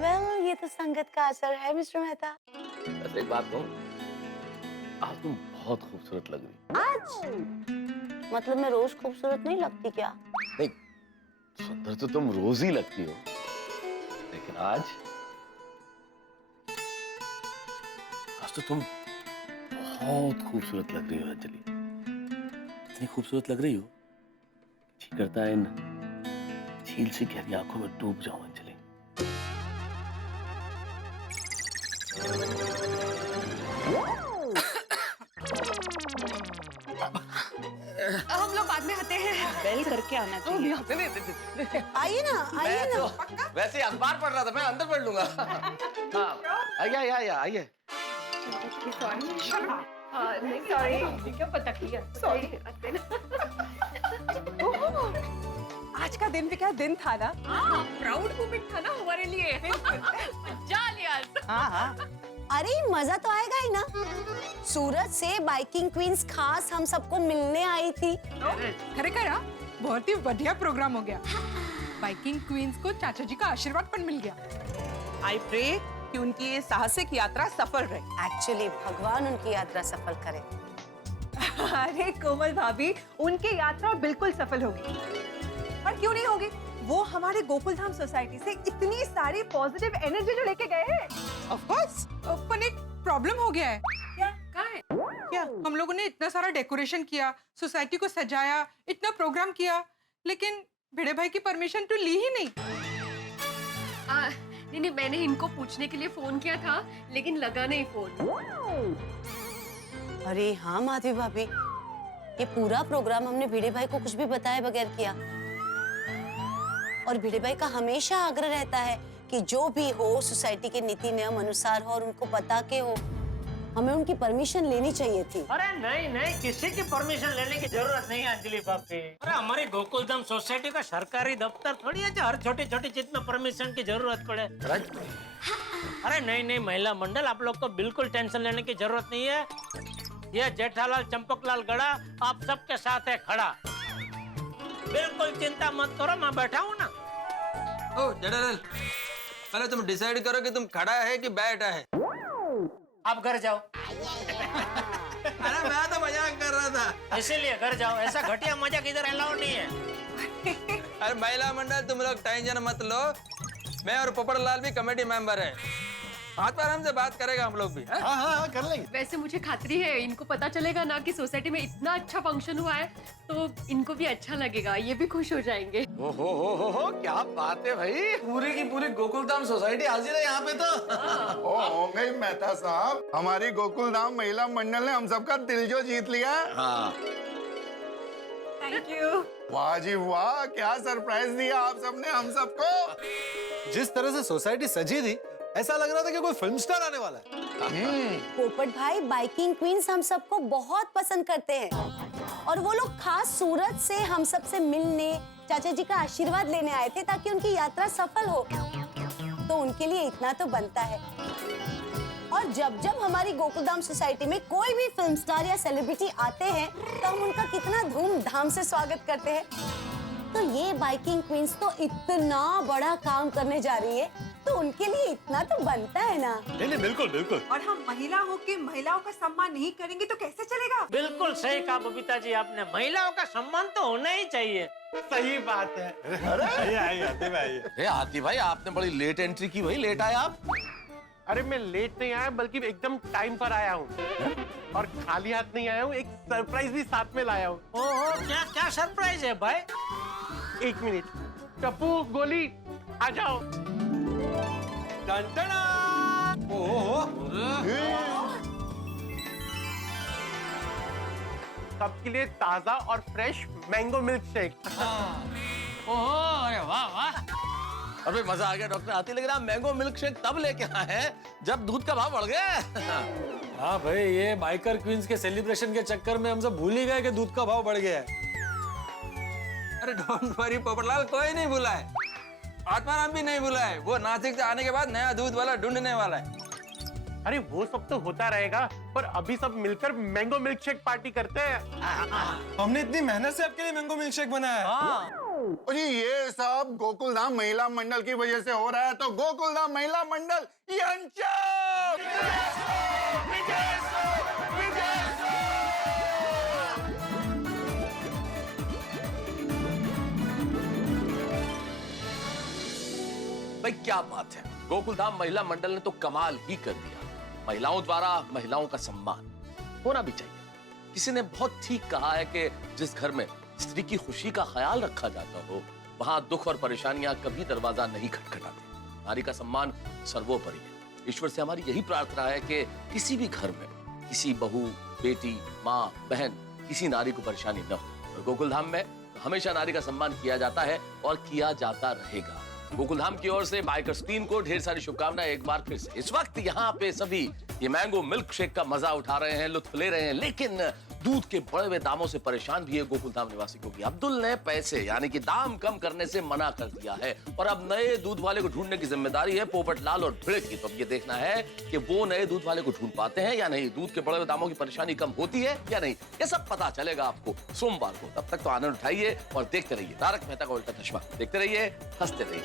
वेल, ये तो संगत का असर है मिस्टर मेहता। बस एक बात कहूं, आज तुम बहुत खूबसूरत लग रही। आज मतलब मैं रोज खूबसूरत नहीं लगती क्या? नहीं, सुंदर तो तुम रोज ही लगती हो, लेकिन आज तो तुम बहुत खूबसूरत लग रही हो अंजलि। इतनी खूबसूरत लग रही हो, जी करता है इन झील से गहरी आंखों में डूब जाऊं अंजलि। बेल करके आना चाहिए। आइए ना, आइए मैं ना। तो वैसे ही अखबार पढ़ रहा था, मैं अंदर पढ़ लूंगा। हाँ, आइए आइए। सॉरी क्या पता किया सॉरी आज का दिन भी क्या दिन था ना। प्राउड मोमेंट था ना हमारे लिए मजा लिया। हाँ। अरे मजा तो आएगा ही ना। सूरत से बाइकिंग क्वींस खास हम सबको मिलने आई थी। खरेखर बहुत ही बढ़िया प्रोग्राम हो गया। बाइकिंग क्वींस को चाचा जी का आशीर्वाद पण मिल गया। आई प्रे कि उनकी ये साहसिक यात्रा सफल रहे। एक्चुअली भगवान उनकी यात्रा सफल करे। अरे कोमल भाभी, उनकी यात्रा बिल्कुल सफल होगी। और क्यों नहीं होगी? वो हमारे गोकुलधाम सोसाइटी से इतनी सारी पॉजिटिव एनर्जी जो लेके गए हैं। ऑफ कोर्स, पर एक प्रॉब्लम हो गया है। कहाँ है? क्या हम लोगों ने इतना सारा डेकोरेशन किया, सोसाइटी को सजाया, इतना प्रोग्राम किया, लेकिन भिड़े भाई की परमिशन तो ली ही नहीं। नहीं मैंने इनको पूछने के लिए फोन किया था लेकिन लगा नहीं फोन। अरे हाँ माधवी भाभी, ये पूरा प्रोग्राम हमने भिड़े भाई को कुछ भी बताए बगैर किया। और भिड़े भाई का हमेशा आग्रह रहता है कि जो भी हो सोसाइटी के नीति नियम अनुसार हो और उनको पता के हो। हमें उनकी परमिशन लेनी चाहिए थी। अरे नहीं किसी की परमिशन लेने की जरूरत नहीं है अंजलि भाभी। अरे हमारी गोकुलधाम सोसाइटी का सरकारी दफ्तर थोड़ी है जो हर छोटी छोटी चीज में परमिशन की जरूरत पड़े। अरे नहीं महिला मंडल, आप लोग को बिल्कुल टेंशन लेने की जरूरत नहीं है। ये जेठालाल चंपकलाल गड़ा आप सबके साथ है खड़ा। बिल्कुल चिंता मत करो, मैं बैठा हूँ ना। ओ जेठालाल, पहले तुम डिसाइड करो कि तुम खड़ा है कि बैठा है। आप घर जाओ। अरे मैं तो मजाक कर रहा था। इसीलिए घर जाओ, ऐसा घटिया मजाक इधर अलाउ नहीं है। अरे महिला मंडल तुम लोग टेंशन मत लो, मैं और पोपटलाल भी कमेटी मेंबर है। हाथ पर हमसे बात करेगा हम लोग भी। हाँ कर लेंगे। वैसे मुझे खातरी है इनको पता चलेगा ना कि सोसाइटी में इतना अच्छा फंक्शन हुआ है तो इनको भी अच्छा लगेगा, ये भी खुश हो जाएंगे। हो क्या बात है भाई, पूरी की पूरी गोकुलधाम सोसाइटी हाजिर है यहाँ पे तो। ओ होंगे ही मेहता साहब, हमारी गोकुलधाम महिला मंडल ने हम सबका दिल जो जीत लिया। हाँ। Thank you. वाह जी वाह, क्या सरप्राइज दिया आप सबने हम सबको। जिस तरह से सोसाइटी सजी थी, ऐसा लग रहा था कि कोई फिल्म स्टार आने वाला है। पोपट भाई, बाइकिंग क्वींस हम सबको बहुत पसंद करते हैं और वो लोग खास सूरत से हम सब से मिलने, चाचा जी का आशीर्वाद लेने आए थे ताकि उनकी यात्रा सफल हो। तो उनके लिए इतना तो बनता है। और जब जब हमारी गोकुलधाम सोसाइटी में कोई भी फिल्म स्टार या सेलिब्रिटी आते हैं तो हम उनका कितना धूमधाम से स्वागत करते हैं। तो ये बाइकिंग क्वींस तो इतना बड़ा काम करने जा रही है तो उनके लिए इतना तो बनता है ना। नहीं बिल्कुल बिल्कुल। और हम महिला हो के महिलाओं का सम्मान नहीं करेंगे तो कैसे चलेगा? बिल्कुल सही कहा बबीता जी आपने, महिलाओं का सम्मान तो होना ही चाहिए। सही बात है। अरे आती भाई, आपने बड़ी लेट एंट्री की भाई, लेट आए आप। अरे मैं लेट नहीं आया बल्कि एकदम टाइम पर आया हूँ और खाली हाथ नहीं आया हूँ, एक सरप्राइज भी साथ में लाया हूँ। ओहो, क्या सरप्राइज है भाई? एक मिनट, टप्पू गोली आ जाओ। सबके लिए ताजा और फ्रेश मैंगो मिल्क शेक। ओहो, अरे वाह वाह। अरे मजा आ गया डॉक्टर आती, लेकिन आप मैंगो मिल्क शेक तब लेके आए हैं जब दूध का भाव बढ़ गया। हाँ भाई, ये बाइकर क्वींस के सेलिब्रेशन के चक्कर में हम सब भूल ही गए कि दूध का भाव बढ़ गया है। अरे डोंट वरी पोपटलाल, कोई नहीं भूला है, आत्माराम भी नहीं भूला है। वो नासिक से आने के बाद नया दूध वाला ढूंढने वाला है। अरे वो सब तो होता रहेगा, पर अभी सब मिलकर मैंगो मिल्क शेक पार्टी करते हैं। हमने इतनी मेहनत से आपके लिए मैंगो मिल्क शेक बनाया है। जी ये सब गोकुलधाम महिला मंडल की वजह से हो रहा है, तो गोकुलधाम महिला मंडल भाई क्या बात है, गोकुलधाम महिला मंडल ने तो कमाल ही कर दिया। महिलाओं द्वारा महिलाओं का सम्मान होना भी चाहिए। किसी ने बहुत ठीक कहा है कि जिस घर में स्त्री की खुशी का ख्याल रखा जाता हो, वहां दुख और परेशानियां कभी दरवाजा नहीं खटखटाती। नारी का सम्मान सर्वोपरि है। ईश्वर से हमारी यही प्रार्थना है कि किसी भी घर में किसी बहू, बेटी, माँ, बहन, किसी नारी को परेशानी न हो। और गोकुलधाम में हमेशा नारी का सम्मान किया जाता है और किया जाता रहेगा। गोकुलधाम की ओर से बाइकर्स टीम को ढेर सारी शुभकामनाएं एक बार फिर से। इस वक्त यहाँ पे सभी ये मैंगो मिल्क शेक का मजा उठा रहे हैं, लुत्फ ले रहे हैं, लेकिन दूध के बढ़े हुए दामों से परेशान भी है गोकुलधाम निवासी, क्योंकि अब्दुल ने पैसे यानी कि दाम कम करने से मना कर दिया है और अब नए दूध वाले को ढूंढने की जिम्मेदारी है पोपटलाल और भिड़क की। तो अब ये देखना है कि वो नए दूध वाले को ढूंढ पाते हैं या नहीं, दूध के बढ़े हुए दामों की परेशानी कम होती है या नहीं, ये सब पता चलेगा आपको सोमवार को। तब तक तो आनंद उठाइए और देखते रहिए तारक मेहता का उल्टा चश्मा। देखते रहिए, हंसते रहिए।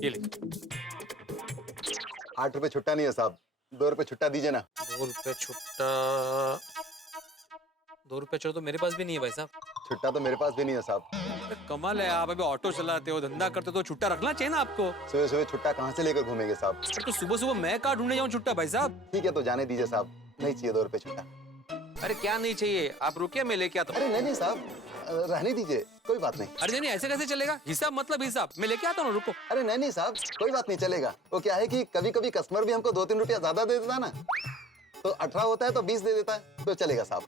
ये ले। 8 रुपए छुट्टा नहीं है साहब, 2 रुपए छुट्टा दीजिए ना। 2 रुपए छुट्टा, 2 रुपए छुट्टा तो मेरे पास भी नहीं है भाई साहब। छुट्टा तो मेरे पास भी नहीं है साहब। अरे कमाल है, आप अभी ऑटो चलाते हो, धंधा करते हो, तो छुट्टा रखना चाहिए ना आपको। सुबह सुबह छुट्टा कहाँ से लेकर घूमेंगे साहब? तो सुबह सुबह मैं कहाँ ढूंढने जाऊँ छुट्टा भाई साहब? ठीक है तो जाने दीजिए साहब, नहीं चाहिए 2 रुपए छुट्टा। अरे क्या नहीं चाहिए, आप रुकिए मैं लेके आता हूँ। अरे नहीं साहब, रहने दीजिए, कोई बात नहीं। अरे नहीं, ऐसे कैसे चलेगा? हिसाब मतलब हिसाब, मैं लेके आता हूँ, रुको। अरे नहीं साहब, कोई बात नहीं चलेगा। वो क्या है कि कभी कभी कस्टमर भी हमको 2-3 रुपया ज्यादा दे देता ना, तो 18 होता है तो 20 दे देता है, तो चलेगा साहब।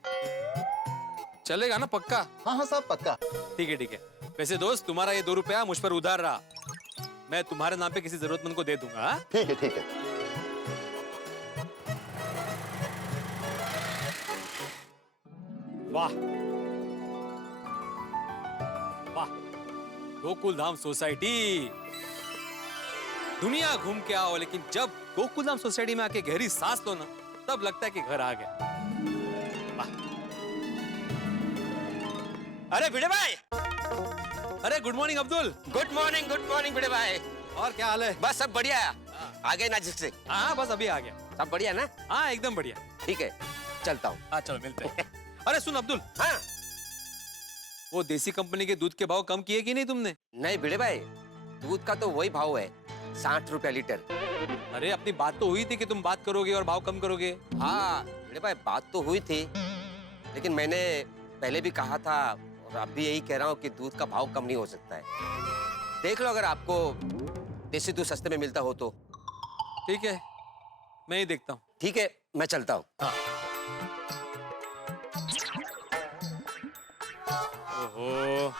चलेगा ना पक्का? हाँ साहब पक्का। ठीक है ठीक है। वैसे दोस्त, तुम्हारा ये 2 रुपया मुझ पर उधार रहा, मैं तुम्हारे नाम पे किसी जरूरतमंद को दे दूंगा। ठीक है ठीक है। वाह वाह, गोकुलधाम सोसाइटी। दुनिया घूम के आओ, लेकिन जब गोकुलधाम सोसाइटी में आके गहरी सांस लो ना, तब लगता है कि घर आ गया। अरे भिड़े भाई, अरे good morning Abdul. Good morning बड़े भाई। और क्या हाल है? बस सब बढ़िया है। आ गए ना जिससे? हाँ बस अभी आ गया। सब बढ़िया ना? हाँ एकदम बढ़िया। ठीक है, चलता हूँ। हाँ चलो मिलते हैं। अरे सुन अब्दुल। हाँ वो देसी कंपनी के दूध के भाव कम किए कि नहीं तुमने? नहीं भिड़े भाई, दूध का तो वही भाव है, 60 रुपया लीटर। अरे अपनी बात तो हुई थी कि तुम बात करोगे और भाव कम करोगे। हाँ भिड़े भाई, बात तो हुई थी, लेकिन मैंने पहले भी कहा था और अब भी यही कह रहा हूँ कि दूध का भाव कम नहीं हो सकता है। देख लो, अगर आपको देसी दूध सस्ते में मिलता हो तो। ठीक है, मैं ही देखता हूँ। ठीक है, मैं चलता हूँ। हाँ। ओहो,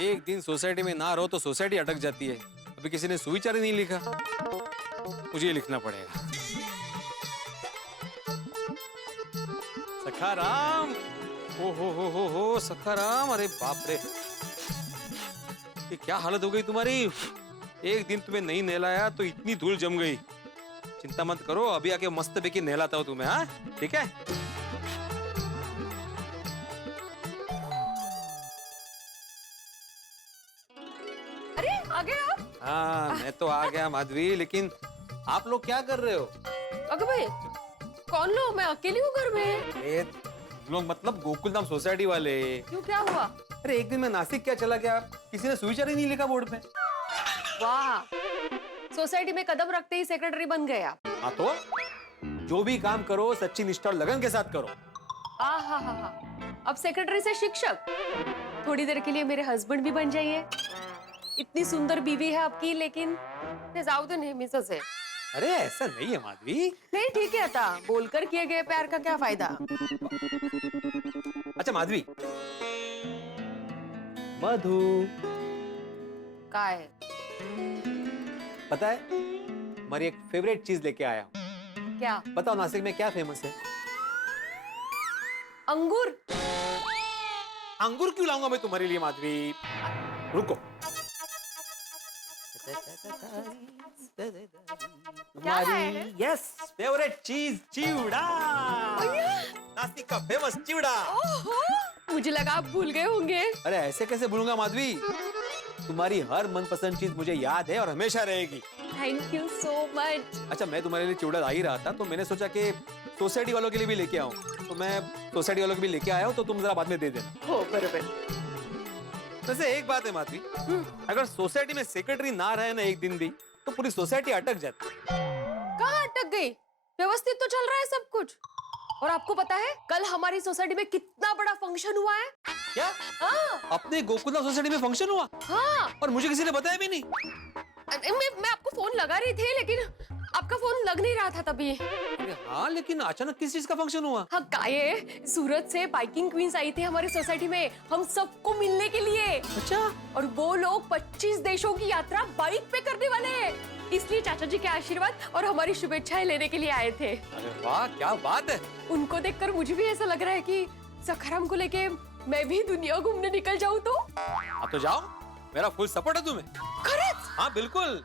एक दिन सोसाइटी में ना रहो तो सोसाइटी अटक जाती है। अभी किसी ने सुविचार नहीं लिखा, मुझे लिखना पड़ेगा। सखाराम, ओ हो सखाराम, अरे बाप रे, ये क्या हालत हो गई तुम्हारी? एक दिन तुम्हें नहीं नहलाया तो इतनी धूल जम गई। चिंता मत करो, अभी आके मस्त बेकी नहलाता हूँ तुम्हें। हाँ ठीक है। अरे आ गए आप? हाँ मैं तो आ गया माधवी, लेकिन आप लोग क्या कर रहे हो? अगर भाई कौन लोग? मैं अकेली हूँ घर में। अरे लोग मतलब गोकुलधाम सोसाइटी वाले। क्यों, क्या हुआ? अरे एक दिन मैं नासिक क्या चला गया, किसी ने सुविचार ही नहीं लिखा बोर्ड पे। वाह, सोसाइटी में कदम रखते ही सेक्रेटरी बन गए आप। हाँ तो जो भी काम करो सच्ची निष्ठा और लगन के साथ करो। हा, अब सेक्रेटरी से शिक्षक। थोड़ी देर के लिए मेरे हस्बैंड भी बन जाइए। इतनी सुंदर बीवी है आपकी, लेकिन जाऊ तो नेहमीच आहे। अरे ऐसा नहीं है माधवी। नहीं ठीक है, आता बोलकर किए गए प्यार का क्या फायदा। अच्छा माधवी, मधु का है? पता है, हमारी एक फेवरेट चीज लेके आया हूँ। क्या? बताओ नासिक में क्या फेमस है? अंगूर। अंगूर क्यों लाऊंगा मैं तुम्हारे लिए माधवी? रुको। तुम्हारी यस फेवरेट चीज चिवड़ा, नासिक का फेमस चिवड़ा। मुझे लगा आप भूल गए होंगे। अरे ऐसे कैसे भूलूंगा माधवी, तुम्हारी हर मनपसंद चीज मुझे याद है और हमेशा रहेगी। Thank you so much. अच्छा मैं तुम्हारे लिए चिवड़ा ला ही रहा था, तो मैंने सोचा कि सोसाइटी वालों के लिए भी लेके आऊं, तो मैं सोसाइटी वालों के भी लेके आया हूं, तो तुम जरा बाद में दे देना। हो बराबर। वैसे एक बात है माधवी, अगर सोसाइटी में सेक्रेटरी ना रहे ना एक दिन भी, तो पूरी सोसाइटी अटक जाती। कहाँ अटक गई? व्यवस्थित तो चल रहा है सब कुछ। और आपको पता है कल हमारी सोसाइटी में कितना बड़ा फंक्शन हुआ है? क्या? अपने गोकुलधाम सोसाइटी में फंक्शन हुआ? हाँ। और मुझे किसी ने बताया भी नहीं। मैं आपको फोन लगा रही थी, लेकिन आपका फोन लग नहीं रहा था तभी। हाँ, लेकिन अचानक किस चीज का फंक्शन हुआ? हाँ, काये सूरत से बाइकिंग क्वींस आई थी हमारी सोसाइटी में हम सबको मिलने के लिए। अच्छा। और वो लोग 25 देशों की यात्रा बाइक पे करने वाले हैं, इसलिए चाचा जी के आशीर्वाद और हमारी शुभेच्छाएं लेने के लिए आए थे। अरे वाह, क्या बात है। उनको देखकर मुझे भी ऐसा लग रहा है कि सखाराम को लेके मैं भी दुनिया घूमने निकल जाऊं तो। आप तो जाओ, मेरा फुल सपोर्ट है तुम्हें। करेक्ट। हाँ बिल्कुल।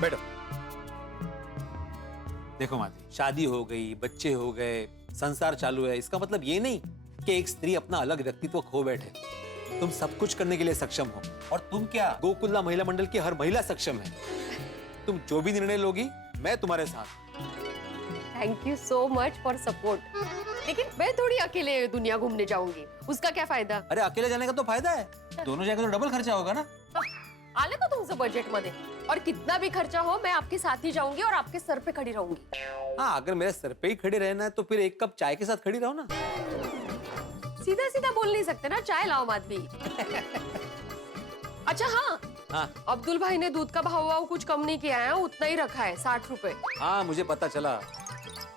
बैठो। देखो माती, शादी हो गई, बच्चे हो गए, संसार चालू है, इसका मतलब ये नहीं कि एक स्त्री अपना अलग व्यक्तित्व खो बैठे। तुम सब कुछ करने के लिए सक्षम हो, और तुम क्या, गोकुलधाम महिला मंडल की हर महिला सक्षम है। तुम जो भी निर्णय लोगी, मैं तुम्हारे साथ। Thank you so much for support. लेकिन मैं थोड़ी अकेले दुनिया घूमने जाऊंगी, उसका क्या फायदा? अरे अकेले जाने का तो फायदा है, दोनों जाएंगे तो डबल खर्चा होगा ना। आले को तुमसे बजट मध्ये, और कितना भी खर्चा हो मैं आपके साथ ही जाऊंगी और आपके सर पे खड़ी रहूंगी। हाँ, अगर मेरे सर पे ही खड़ी रहना है तो फिर एक कप चाय के साथ खड़ी रहो ना। सीधा सीधा बोल नहीं सकते ना, चाय लाओ माधवी। अच्छा हाँ, अब्दुल भाई ने दूध का भाव कुछ कम नहीं किया है, उतना ही रखा है 60 रुपए। हाँ, मुझे पता चला।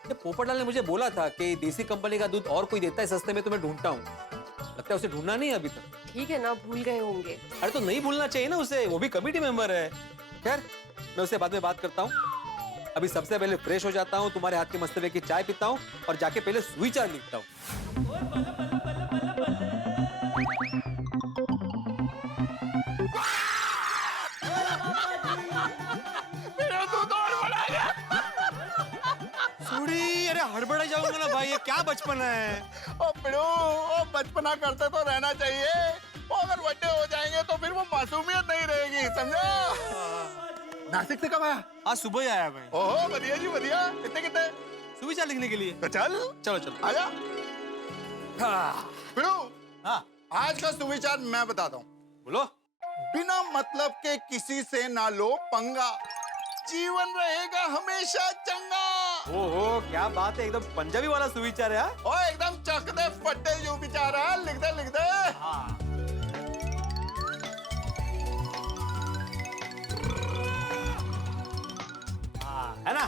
ये पोपटलाल ने मुझे बोला था कि देसी कंपनी का दूध और कोई देता है सस्ते में तो मैं ढूंढता हूँ। लगता है उसे ढूंढना नहीं अभी तक। ठीक है ना, भूल गए होंगे। अरे तो नहीं भूलना चाहिए ना उसे, वो भी कमेटी मेंबर है। खैर, मैं उससे बाद में बात करता हूँ। अभी सबसे पहले फ्रेश हो जाता हूँ, तुम्हारे हाथ के मस्तबे की चाय पीता हूँ और जाके पहले सुविचार लिखता हूँ। मेरा दूध और बढ़ा गया। सुड़ी, अरे हड़बड़ा जाऊंगा ना भाई, ये क्या बचपना है। ओ पिड़ू, ओ बचपना करते तो रहना चाहिए, और अगर बड़े हो जाएंगे तो फिर वो मासूमियत नहीं रहेगी, समझा? नासिक से कब आया? आज सुबह ही आया भाई। ओहो, बढ़िया जी बढ़िया। कितने कितने? सुविचार लिखने के लिए। तो चल चलो चलो आजा। पिड़ू, हाँ, आज का सुविचार मैं बताता हूँ। बोलो। बिना मतलब के किसी से ना लो पंगा, जीवन रहेगा हमेशा चंगा। ओहो, क्या बात है, एकदम पंजाबी वाला सुविचार है। ओ एकदम चक दे फटे जो विचार है, लिख दे लिख दे। हाँ। है ना?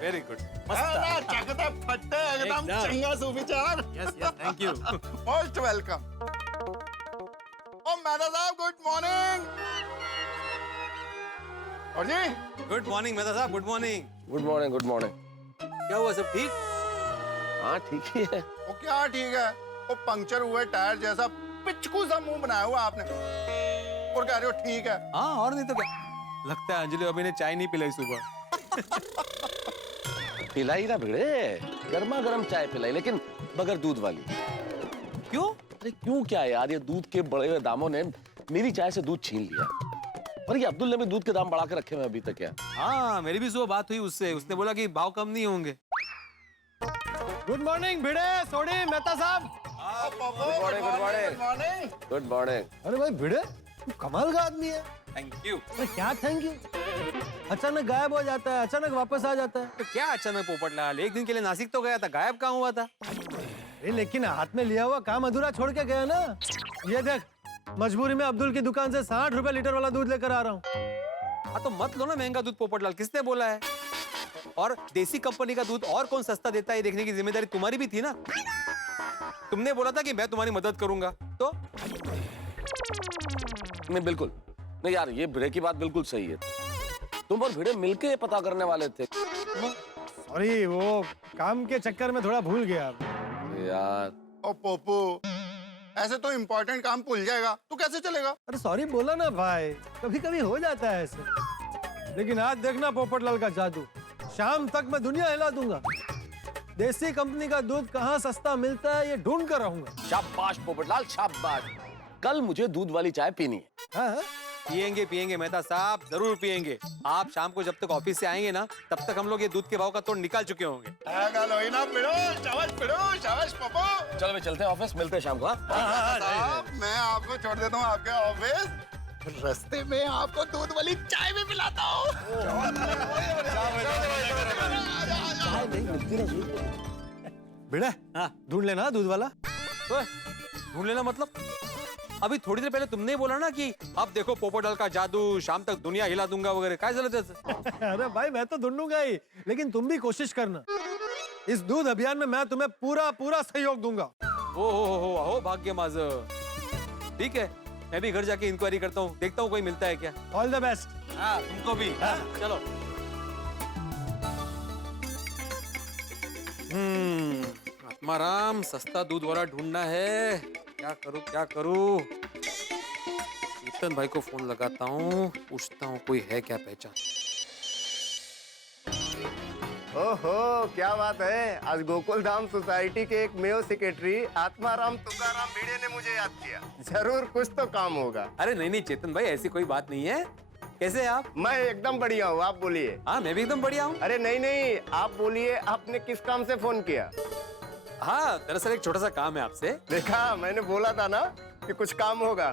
वेरी गुड, मस्त। चक दे फटे एकदम चंगा सुविचार। Yes yes, thank you. Most welcome. ओ मेहता साहब, गुड मॉर्निंग। और जी गुड मॉर्निंग मेहता साहब, good morning. Good morning, good morning. Good हुआ, सब ठीक? हाँ ठीक ही है। वो क्या ठीक है, वो पंक्चर हुए टायर जैसा पिचकू सा मुंह बनाया हुआ आपने, और कह रहे हो ठीक है। हाँ, और नहीं तो क्या। लगता है अंजलि अभी ने चाय नहीं पिलाई सुबह। पिलाई ना भिड़े, गर्मा गर्म चाय पिलाई, लेकिन बगैर दूध वाली। क्यों? अरे क्यों क्या यार, ये दूध के बढ़े हुए दामों ने मेरी चाय से दूध छीन लिया, और ये अब्दुल ने भी दूध के दाम बढ़ा के रखे हैं अभी तक। क्या? हाँ, मेरी भी सुबह बात हुई उससे, उसने बोला कि भाव कम नहीं होंगे। गुड मॉर्निंग भिड़े, सोडी, मेहता साहब। Good morning, good morning, good morning. अरे भाई भिड़े, तू कमाल का आदमी है। Thank you. अरे क्या थैंक यू, अचानक गायब हो जाता है, अचानक वापस आ जाता है। तो क्या अचानक पोपटलाल, एक दिन के लिए नासिक तो गया था, गायब कहाँ हुआ था? अरे लेकिन हाथ में लिया हुआ काम अधूरा छोड़ के गया ना। ये देख, मजबूरी में अब्दुल की दुकान से 60 रुपए लीटर वाला दूध लेकर आ रहा हूँ। हाँ तो मत लो ना महंगा दूध पोपटलाल, किसने बोला है? और देसी कंपनी का दूध और कौन सस्ता देता है देखने की जिम्मेदारी तुम्हारी भी थी ना। तुमने बोला था कि मैं तुम्हारी मदद करूंगा, तो नहीं बिल्कुल नहीं यार, ये भिड़े की बात बिल्कुल सही है। तुम और भिड़े मिलके पता करने वाले थे। सॉरी, वो काम के चक्कर में थोड़ा भूल गया यार। ओ पोपू, ऐसे तो इम्पोर्टेंट काम भूल जाएगा, तू कैसे चलेगा? अरे सॉरी बोला ना भाई, कभी कभी हो जाता है ऐसे। लेकिन आज देखना पोपटलाल का जादू, शाम तक मैं दुनिया हिला दूंगा। देसी कंपनी का दूध कहाँ सस्ता मिलता है ये ढूंढ कर रहूंगा। शाबाश पोपटलाल, शाबाश। कल मुझे दूध वाली चाय पीनी है। हाँ? पियेंगे पियेंगे मेहता साहब, जरूर पियेंगे। आप शाम को जब तक ऑफिस से आएंगे ना, तब तक हम लोग ये दूध के भाव का तोड़ निकाल चुके होंगे। शाबाश पापा। चलो भाई चलते हैं ऑफिस, मिलते हैं शाम को। मैं आपको छोड़ देता हूँ आपके ऑफिस, रास्ते में आपको दूध वाली चाय भी पिलाता हूँ। चाय नहीं मिलती ना। भिड़े ढूंढ लेना दूध वाला। ओए, ढूंढ लेना मतलब? अभी थोड़ी देर पहले तुमने ही बोला ना कि अब देखो पोपटलाल का जादू, शाम तक दुनिया हिला दूंगा वगैरह। काय झालं त्याचं? अरे भाई मैं तो ढूंढूंगा ही, लेकिन तुम भी कोशिश करना। इस दूध अभियान में मैं तुम्हें पूरा पूरा सहयोग दूंगा। हो भाग्य माझं। ठीक है, मैं भी घर जाके इंक्वायरी करता हूँ, देखता हूँ कोई मिलता है क्या। All the best. हाँ, तुमको भी। हाँ, चलो। आत्माराम, सस्ता दूध वाला ढूंढना है। क्या करूँ? चेतन भाई को फोन लगाता हूँ, पूछता हूँ कोई है क्या पहचान। ओहो, क्या बात है। आज गोकुल धाम सोसाइटी के एक मेयो सेक्रेटरी आत्माराम तुकाराम भिड़े ने मुझे याद किया। जरूर कुछ तो काम होगा। अरे नहीं चेतन भाई, ऐसी कोई बात नहीं है। कैसे आप? मैं एकदम बढ़िया हूँ, आप बोलिए। हाँ, मैं भी एकदम बढ़िया हूँ। अरे नहीं, आप बोलिए, आपने किस काम से फोन किया? हाँ, दरअसल एक छोटा सा काम है आपसे। देखा, मैंने बोला था ना कि कुछ काम होगा।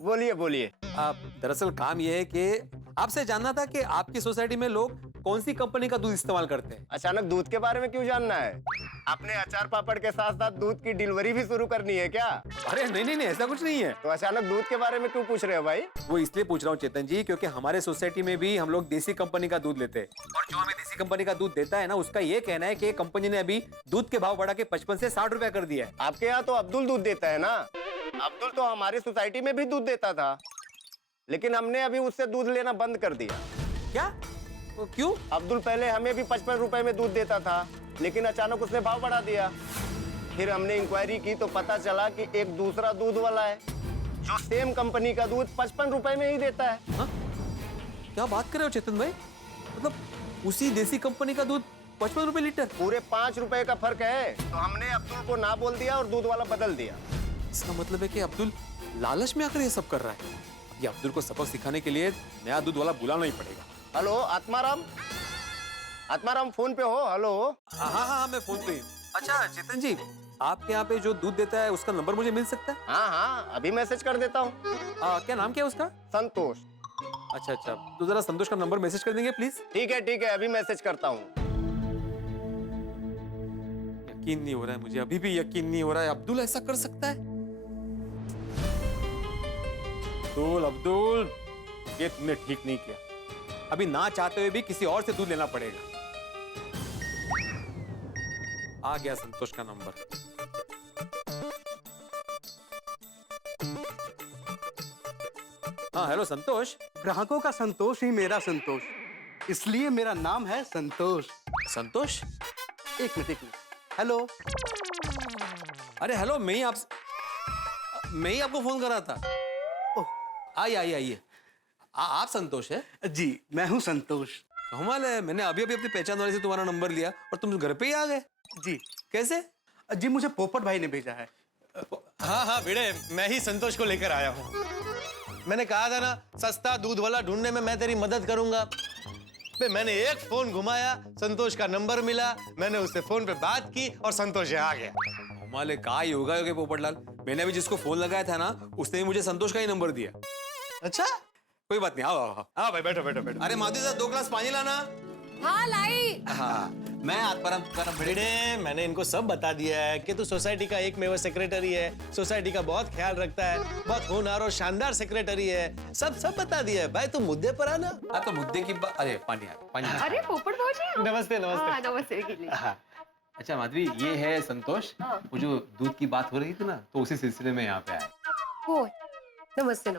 बोलिए। दरअसल काम ये है कि आपसे जानना था कि आपकी सोसाइटी में लोग कौन सी कंपनी का दूध इस्तेमाल करते हैं। अचानक दूध के बारे में क्यों जानना है? आपने अचार पापड़ के साथ साथ दूध की डिलीवरी भी शुरू करनी है क्या? अरे नहीं, ऐसा कुछ नहीं है। तो अचानक दूध के बारे में क्यों पूछ रहे हो भाई? वो इसलिए पूछ रहा हूँ चेतन जी, क्योंकि हमारे सोसाइटी में भी हम लोग देसी कंपनी का दूध लेते हैं, और जो हमें देसी कंपनी का दूध देता है ना, उसका ये कहना है कि कंपनी ने अभी दूध के भाव बढ़ा के 55 से 60 रुपया कर दिया है। आपके यहाँ तो अब्दुल दूध देता है ना? अब्दुल तो हमारी सोसाइटी में भी दूध देता था, लेकिन हमने अभी उससे दूध लेना बंद कर दिया। क्या? क्यों? अब्दुल पहले हमें भी 55 रुपए में दूध देता था, लेकिन अचानक उसने भाव बढ़ा दिया। फिर हमने इंक्वायरी की तो पता चला कि एक दूसरा दूध वाला है जो सेम कंपनी का दूध 55 रुपए में ही देता है। हाँ? क्या बात कर रहे हो चेतन भाई? मतलब उसी देसी कंपनी का दूध 55 रुपए लीटर? पूरे 5 रुपए का फर्क है। तो हमने अब्दुल को ना बोल दिया और दूध वाला बदल दिया। इसका मतलब है कि अब्दुल लालच में आकर ये सब कर रहा है। ये अब्दुल को सबक सिखाने के लिए नया दूध वाला बुलाना ही पड़ेगा। हेलो आत्माराम फोन पे हो? हेलो। हाँ, मैं फोन पे। अच्छा चेतन जी, आपके यहाँ पे जो दूध देता है उसका नंबर मुझे मिल सकता है? हाँ, अभी मैसेज कर देता हूँ। क्या नाम क्या है उसका? संतोष। अच्छा, तो जरा संतोष का नंबर मैसेज कर देंगे प्लीज। ठीक है, अभी मैसेज करता हूँ। यकीन नहीं हो रहा है मुझे, अभी भी यकीन नहीं हो रहा है अब्दुल ऐसा कर सकता है। अब्दुल, ये तुमने ठीक नहीं किया। अभी ना चाहते हुए भी किसी और से दूध लेना पड़ेगा। आ गया संतोष का नंबर। हाँ, हेलो संतोष। ग्राहकों का संतोष ही मेरा संतोष, इसलिए मेरा नाम है संतोष। संतोष? एक मिनट। हेलो। अरे हेलो, मैं ही आपको फोन कर रहा था। आइए। आप संतोष है? जी, मैं हूँ संतोष। कमाल है, मैंने अभी अपनी पहचान वाले से तुम्हारा नंबर लिया और तुम घर पे ही आ गए। जी। कैसे? जी, मुझे पोपट भाई ने भेजा है। हाँ भिड़े, मैं ही संतोष को लेकर आया हूँ। मैंने कहा था ना, सस्ता दूध वाला ढूंढने में मैं तेरी मदद करूंगा। मैंने एक फोन घुमाया, संतोष का नंबर मिला, मैंने उससे फोन पे बात की और संतोष यहाँ आ गया। कमाल है, कहा ही होगा पोपटलाल। मैंने भी जिसको फोन लगाया था ना, उसने मुझे संतोष का ही नंबर दिया। अच्छा, कोई बात नहीं, आओ। हाँ भाई, बैठो। अरे माधवी साहब, 2 ग्लास पानी लाना। हाँ, लाई। हाँ, मैं आत्माराम भिड़े, मैंने इनको सब बता दिया है कि तू सोसाइटी का एक मेवा सेक्रेटरी है, सोसाइटी का बहुत ख्याल रखता है, बहुत होनहार और शानदार सेक्रेटरी है। सब बता दिया है भाई, तू मुद्दे पर आना। तो मुद्दे की बात। अरे पानी। अरे पोपट भाजी, नमस्ते। नमस्ते। अच्छा माधवी, ये है संतोष। वो जो दूध की बात हो रही थी ना, तो उसी सिलसिले में यहाँ पे आया। नमस्ते।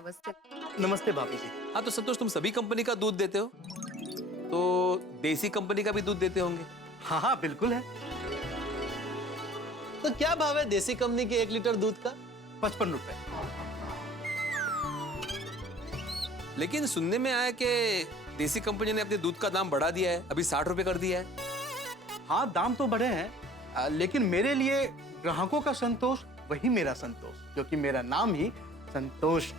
नमस्ते भाभी जी। हाँ, तो संतोष, तुम सभी कंपनी का दूध देते हो, तो देसी कंपनी का भी दूध देते होंगे? हाँ, बिल्कुल है। तो क्या भाव है देसी कंपनी के 1 लीटर दूध का? 55 रुपए। लेकिन सुनने में आया कि देसी कंपनी ने अपने दूध का दाम बढ़ा दिया है, अभी 60 रुपए कर दिया है। हाँ, दाम तो बढ़े हैं, लेकिन मेरे लिए ग्राहकों का संतोष वही मेरा संतोष, क्योंकि मेरा नाम ही संतोष।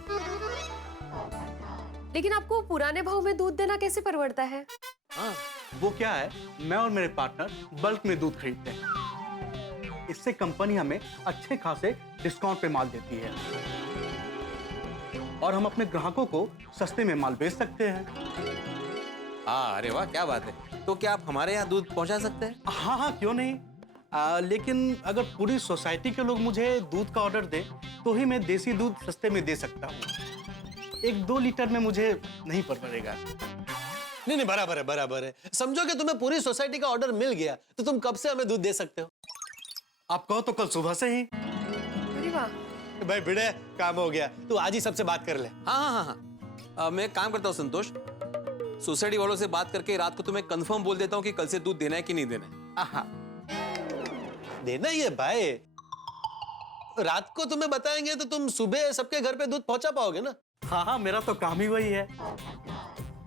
लेकिन आपको पुराने भाव में दूध देना कैसे परवड़ता है? हाँ, वो क्या है, मैं और मेरे पार्टनर बल्क में दूध खरीदते हैं। इससे कंपनी हमें अच्छे खासे डिस्काउंट पे माल देती है और हम अपने ग्राहकों को सस्ते में माल बेच सकते हैं। हाँ, अरे वाह, क्या बात है। तो क्या आप हमारे यहाँ दूध पहुँचा सकते हैं? हाँ, क्यों नहीं। लेकिन अगर पूरी सोसाइटी के लोग मुझे दूध का ऑर्डर दे तो ही मैं देसी दूध सस्ते में दे सकता हूँ। 1-2 लीटर में मुझे नहीं पड़ेगा। नहीं, बराबर है। समझो कि तुम्हें पूरी सोसाइटी का ऑर्डर मिल गया तो तुम कब से हमें दूध दे सकते हो? आप कहो तो कल सुबह से ही। अरे वाह, भाई भिड़े, काम हो गया, तू आज ही सबसे बात कर ले। हाँ, मैं एक काम करता हूँ संतोष, सोसाइटी वालों से बात करके रात को तुम्हें कंफर्म बोल देता हूँ कि कल से दूध देना है कि नहीं देना है। देना ही है भाई। रात को तुम्हें बताएंगे तो तुम सुबह सबके घर पे दूध पहुंचा पाओगे ना? हाँ, मेरा तो काम ही वही है।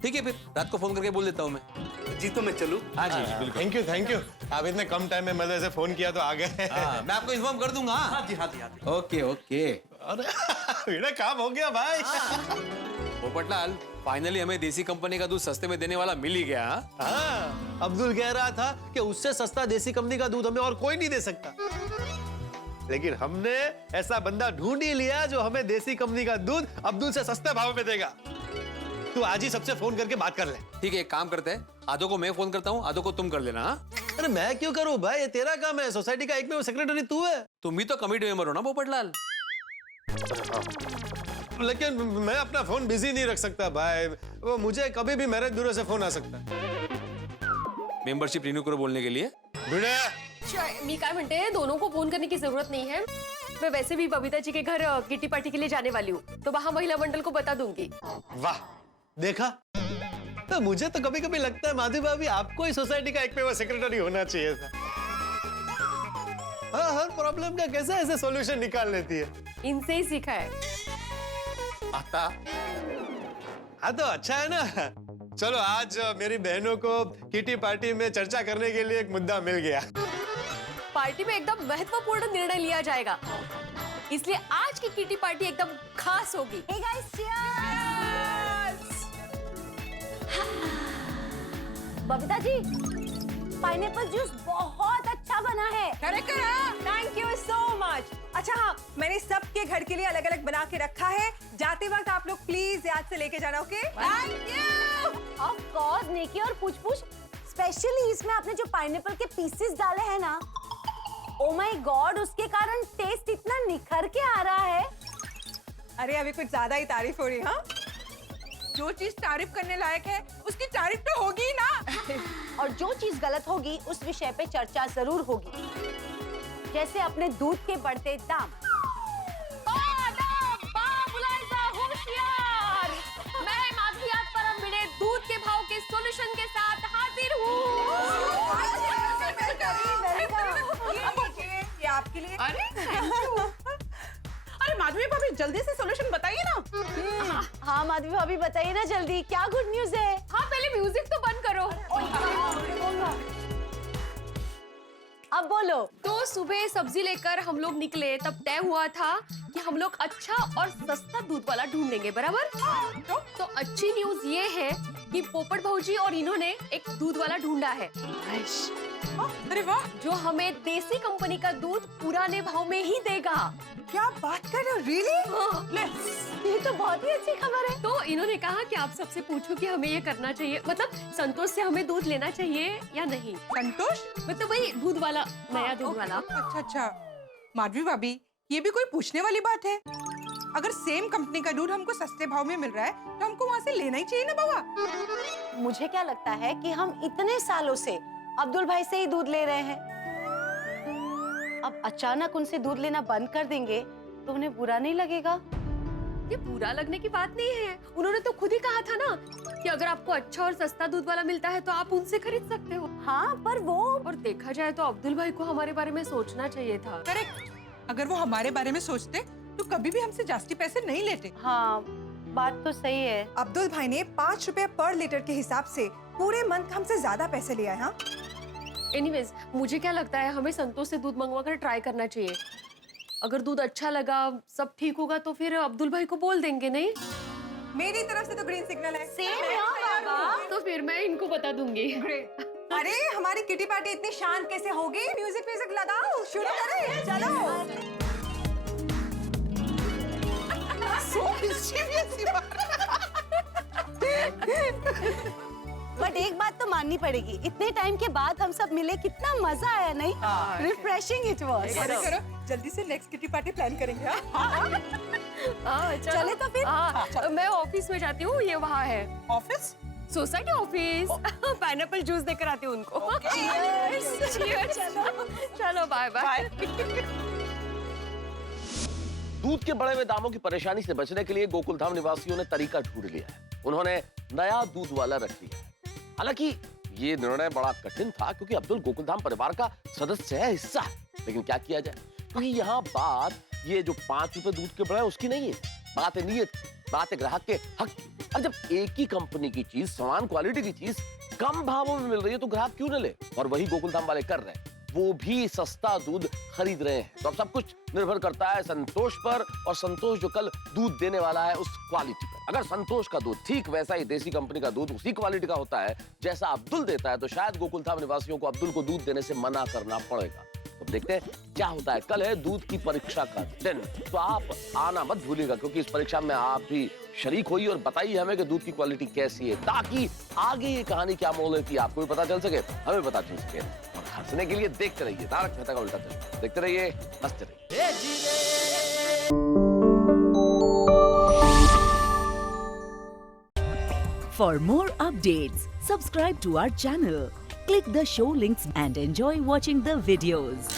ठीक है, फिर रात को फोन करके बोल देता हूँ मैं। जी तो मैं चलूँ? हाँ जी, बिल्कुल। Thank you. आप इतने कम टाइम में मतलब ऐसे फोन किया तो आ गए। मैं आपको इन्फॉर्म कर दूंगा। हाँ जी। ओके। अरे काम हो गया भाई। पोपटलाल, फाइनली हमें देसी कंपनी का दूध सस्ते में देने वाला मिल ही गया। हाँ, अब्दुल कह रहा था कि उससे सस्ता देसी कंपनी का दूध हमें और कोई नहीं दे सकता, लेकिन हमने ऐसा बंदा ढूंढ ही लिया जो हमें देसी कंपनी का दूध अब्दुल से सस्ते भाव में देगा। तू आज ही सबसे फोन करके बात कर ले। ठीक है, एक काम करते हैं, आधो को मैं फोन करता हूँ, आधो को तुम कर लेना। अरे मैं क्यों करूँ भाई, ये तेरा काम है। सोसाइटी का एक में सेक्रेटरी तू है। तुम भी तो कमिटी मेंबर हो ना पोपटलाल। लेकिन मैं अपना फोन बिजी नहीं रख सकता भाई, वो मुझे कभी भी मैरिज ब्यूरो से फोन आ सकता है। मेंबरशिप रिन्यू करो बोलने के लिए। मी काय म्हणते, दोनों को फोन करने की जरूरत नहीं है। मैं वैसे भी बबीता जी के घर किटी पार्टी के लिए जाने वाली हूँ, तो वहाँ महिला मंडल को बता दूंगी। वाह, देखा, तो मुझे तो कभी कभी लगता है माधवी भाभी आपको ही सोसाइटी का एक पे सेक्रेटरी होना चाहिए था। हाँ, हर प्रॉब्लम का कैसे ऐसे सॉल्यूशन निकाल लेती है। इनसे ही सीखा है। आता हाँ तो अच्छा है ना। चलो आज मेरी बहनों को किटी पार्टी में चर्चा करने के लिए एक मुद्दा मिल गया। पार्टी में एकदम महत्वपूर्ण निर्णय लिया जाएगा, इसलिए आज की किटी पार्टी एकदम खास होगी। Hey guys, cheers! Babita ji, pineapple juice बहुत अच्छा बना है। Thank you so much. अच्छा हाँ, मैंने सबके घर के लिए अलग अलग बना के रखा है। जाते वक्त आप लोग प्लीज याद से लेके जाना, okay? Thank you. Of course Niki और पूछ स्पेशली इसमें आपने जो पाइनएप्पल के पीसेस डाले हैं ना, ओ माय गॉड, उसके कारण टेस्ट इतना निखर के आ रहा है। अरे अभी कुछ ज्यादा ही तारीफ हो रही है। हाँ, जो चीज तारीफ करने लायक है उसकी तारीफ तो होगी ना। और जो चीज गलत होगी उस विषय पे चर्चा जरूर होगी, जैसे अपने दूध के बढ़ते दाम। मैं माधवी आज परम बिड़े दूध के भाव के सॉल्यूशन के साथ हाजिर हूँ। ये आपके लिए। अरे माधवी भाभी, जल्दी से सॉल्यूशन बताइए ना। हाँ माधवी भाभी, बताइए ना जल्दी, क्या गुड न्यूज है? हाँ, पहले म्यूजिक तो बंद करो। अब बोलो। तो सुबह सब्जी लेकर हम लोग निकले, तब तय हुआ था कि हम लोग अच्छा और सस्ता दूध वाला ढूंढेंगे, बराबर? तो अच्छी न्यूज ये है कि पोपट भौजी और इन्होंने एक दूध वाला ढूंढा है। अरे वाह, जो हमें देसी कंपनी का दूध पुराने भाव में ही देगा। क्या बात कर रहे हो? रियली? ये तो बहुत ही अच्छी खबर है। तो इन्होंने कहा कि आप सबसे पूछो कि हमें ये करना चाहिए, मतलब संतोष से हमें दूध लेना चाहिए या नहीं। संतोष मतलब वही दूध वाला, नया दूध वाला। अच्छा, माधवी भाभी, ये भी कोई पूछने वाली बात है? अगर सेम कंपनी का दूध हमको सस्ते भाव में मिल रहा है तो हमको वहाँ से लेना ही चाहिए ना बाबा। मुझे क्या लगता है कि हम इतने सालों से अब्दुल भाई से ही दूध ले रहे हैं, अब अचानक उनसे दूध लेना बंद कर देंगे तो उन्हें बुरा नहीं लगेगा। ये बुरा लगने की बात नहीं है, उन्होंने तो खुद ही कहा था ना कि अगर आपको अच्छा और सस्ता दूध वाला मिलता है तो आप उनसे खरीद सकते हो। हाँ, पर वो, और देखा जाए तो अब्दुल भाई को हमारे बारे में सोचना चाहिए था। करेक्ट, अगर वो हमारे बारे में सोचते तो कभी भी हमसे जास्ती पैसे नहीं लेते। हाँ, बात तो सही है। अब्दुल भाई ने 5 रुपए पर लीटर के हिसाब से पूरे मंथ हमसे ज्यादा पैसे लिया है। हाँ, एनीवेज, मुझे क्या लगता है हमें संतोष से दूध मंगवा कर ट्राई करना चाहिए। अगर दूध अच्छा लगा, सब ठीक होगा तो फिर अब्दुल भाई को बोल देंगे, नहीं? मेरी तरफ से तो ग्रीन सिग्नल है। सेम है बाबा। तो फिर मैं इनको बता दूंगी। अरे हमारी किटी पार्टी इतनी शांत कैसे होगी? म्यूजिक लगाओ, शुरू करें, चलो। बट एक बात तो माननी पड़ेगी, इतने टाइम के बाद हम सब मिले, कितना मजा आया नहीं? Refreshing it was. करो जल्दी से नेक्स्ट किटी पार्टी प्लान करेंगे। चले तो फिर मैं ऑफिस में जाती हूँ, ये वहाँ है office, society office. Pineapple juice देकर आती हूँ उनको। Cheers, cheers। चलो बाय बाय। दूध के बढ़े हुए दामों की परेशानी से बचने के लिए गोकुलधाम निवासियों ने तरीका ढूंढ लिया है। उन्होंने नया दूध वाला रख लिया है। हालांकि ये निर्णय बड़ा कठिन था क्योंकि अब्दुल गोकुलधाम परिवार का सदस्य है, हिस्सा है। लेकिन क्या किया जाए, क्योंकि यहाँ बात ये जो 5 रुपए दूध के बढ़े उसकी नहीं है, बात है नीयत, बात है ग्राहक के हक की। अब जब एक ही कंपनी की चीज, समान क्वालिटी की चीज कम भावों में मिल रही है तो ग्राहक क्यों न ले? और वही गोकुलधाम वाले कर रहे हैं, वो भी सस्ता दूध खरीद रहे हैं। तो अब सब कुछ निर्भर करता है संतोष पर, और संतोष जो कल दूध देने वाला है उस क्वालिटी पर। अगर संतोष का दूध ठीक वैसा ही देसी कंपनी का दूध उसी क्वालिटी का होता है जैसा अब्दुल देता है, तो शायद गोकुलधाम निवासियों को अब्दुल को दूध देने से मना करना पड़ेगा। तो देखते हैं क्या होता है। कल है दूध की परीक्षा का दिन, तो आप आना मत भूलिएगा क्योंकि इस परीक्षा में आप भी शरीक होइए और बताइए हमें कि दूध की क्वालिटी कैसी है, ताकि आगे ये कहानी क्या मोड़ लेती है आपको भी पता चल सके, हमें पता चल सके। और हंसने के लिए देखते रहिए तारक मेहता का उल्टा चश्मा, देखते रहिए, हंसते रहिए। For more updates, subscribe to our channel, click the show links and enjoy watching the videos.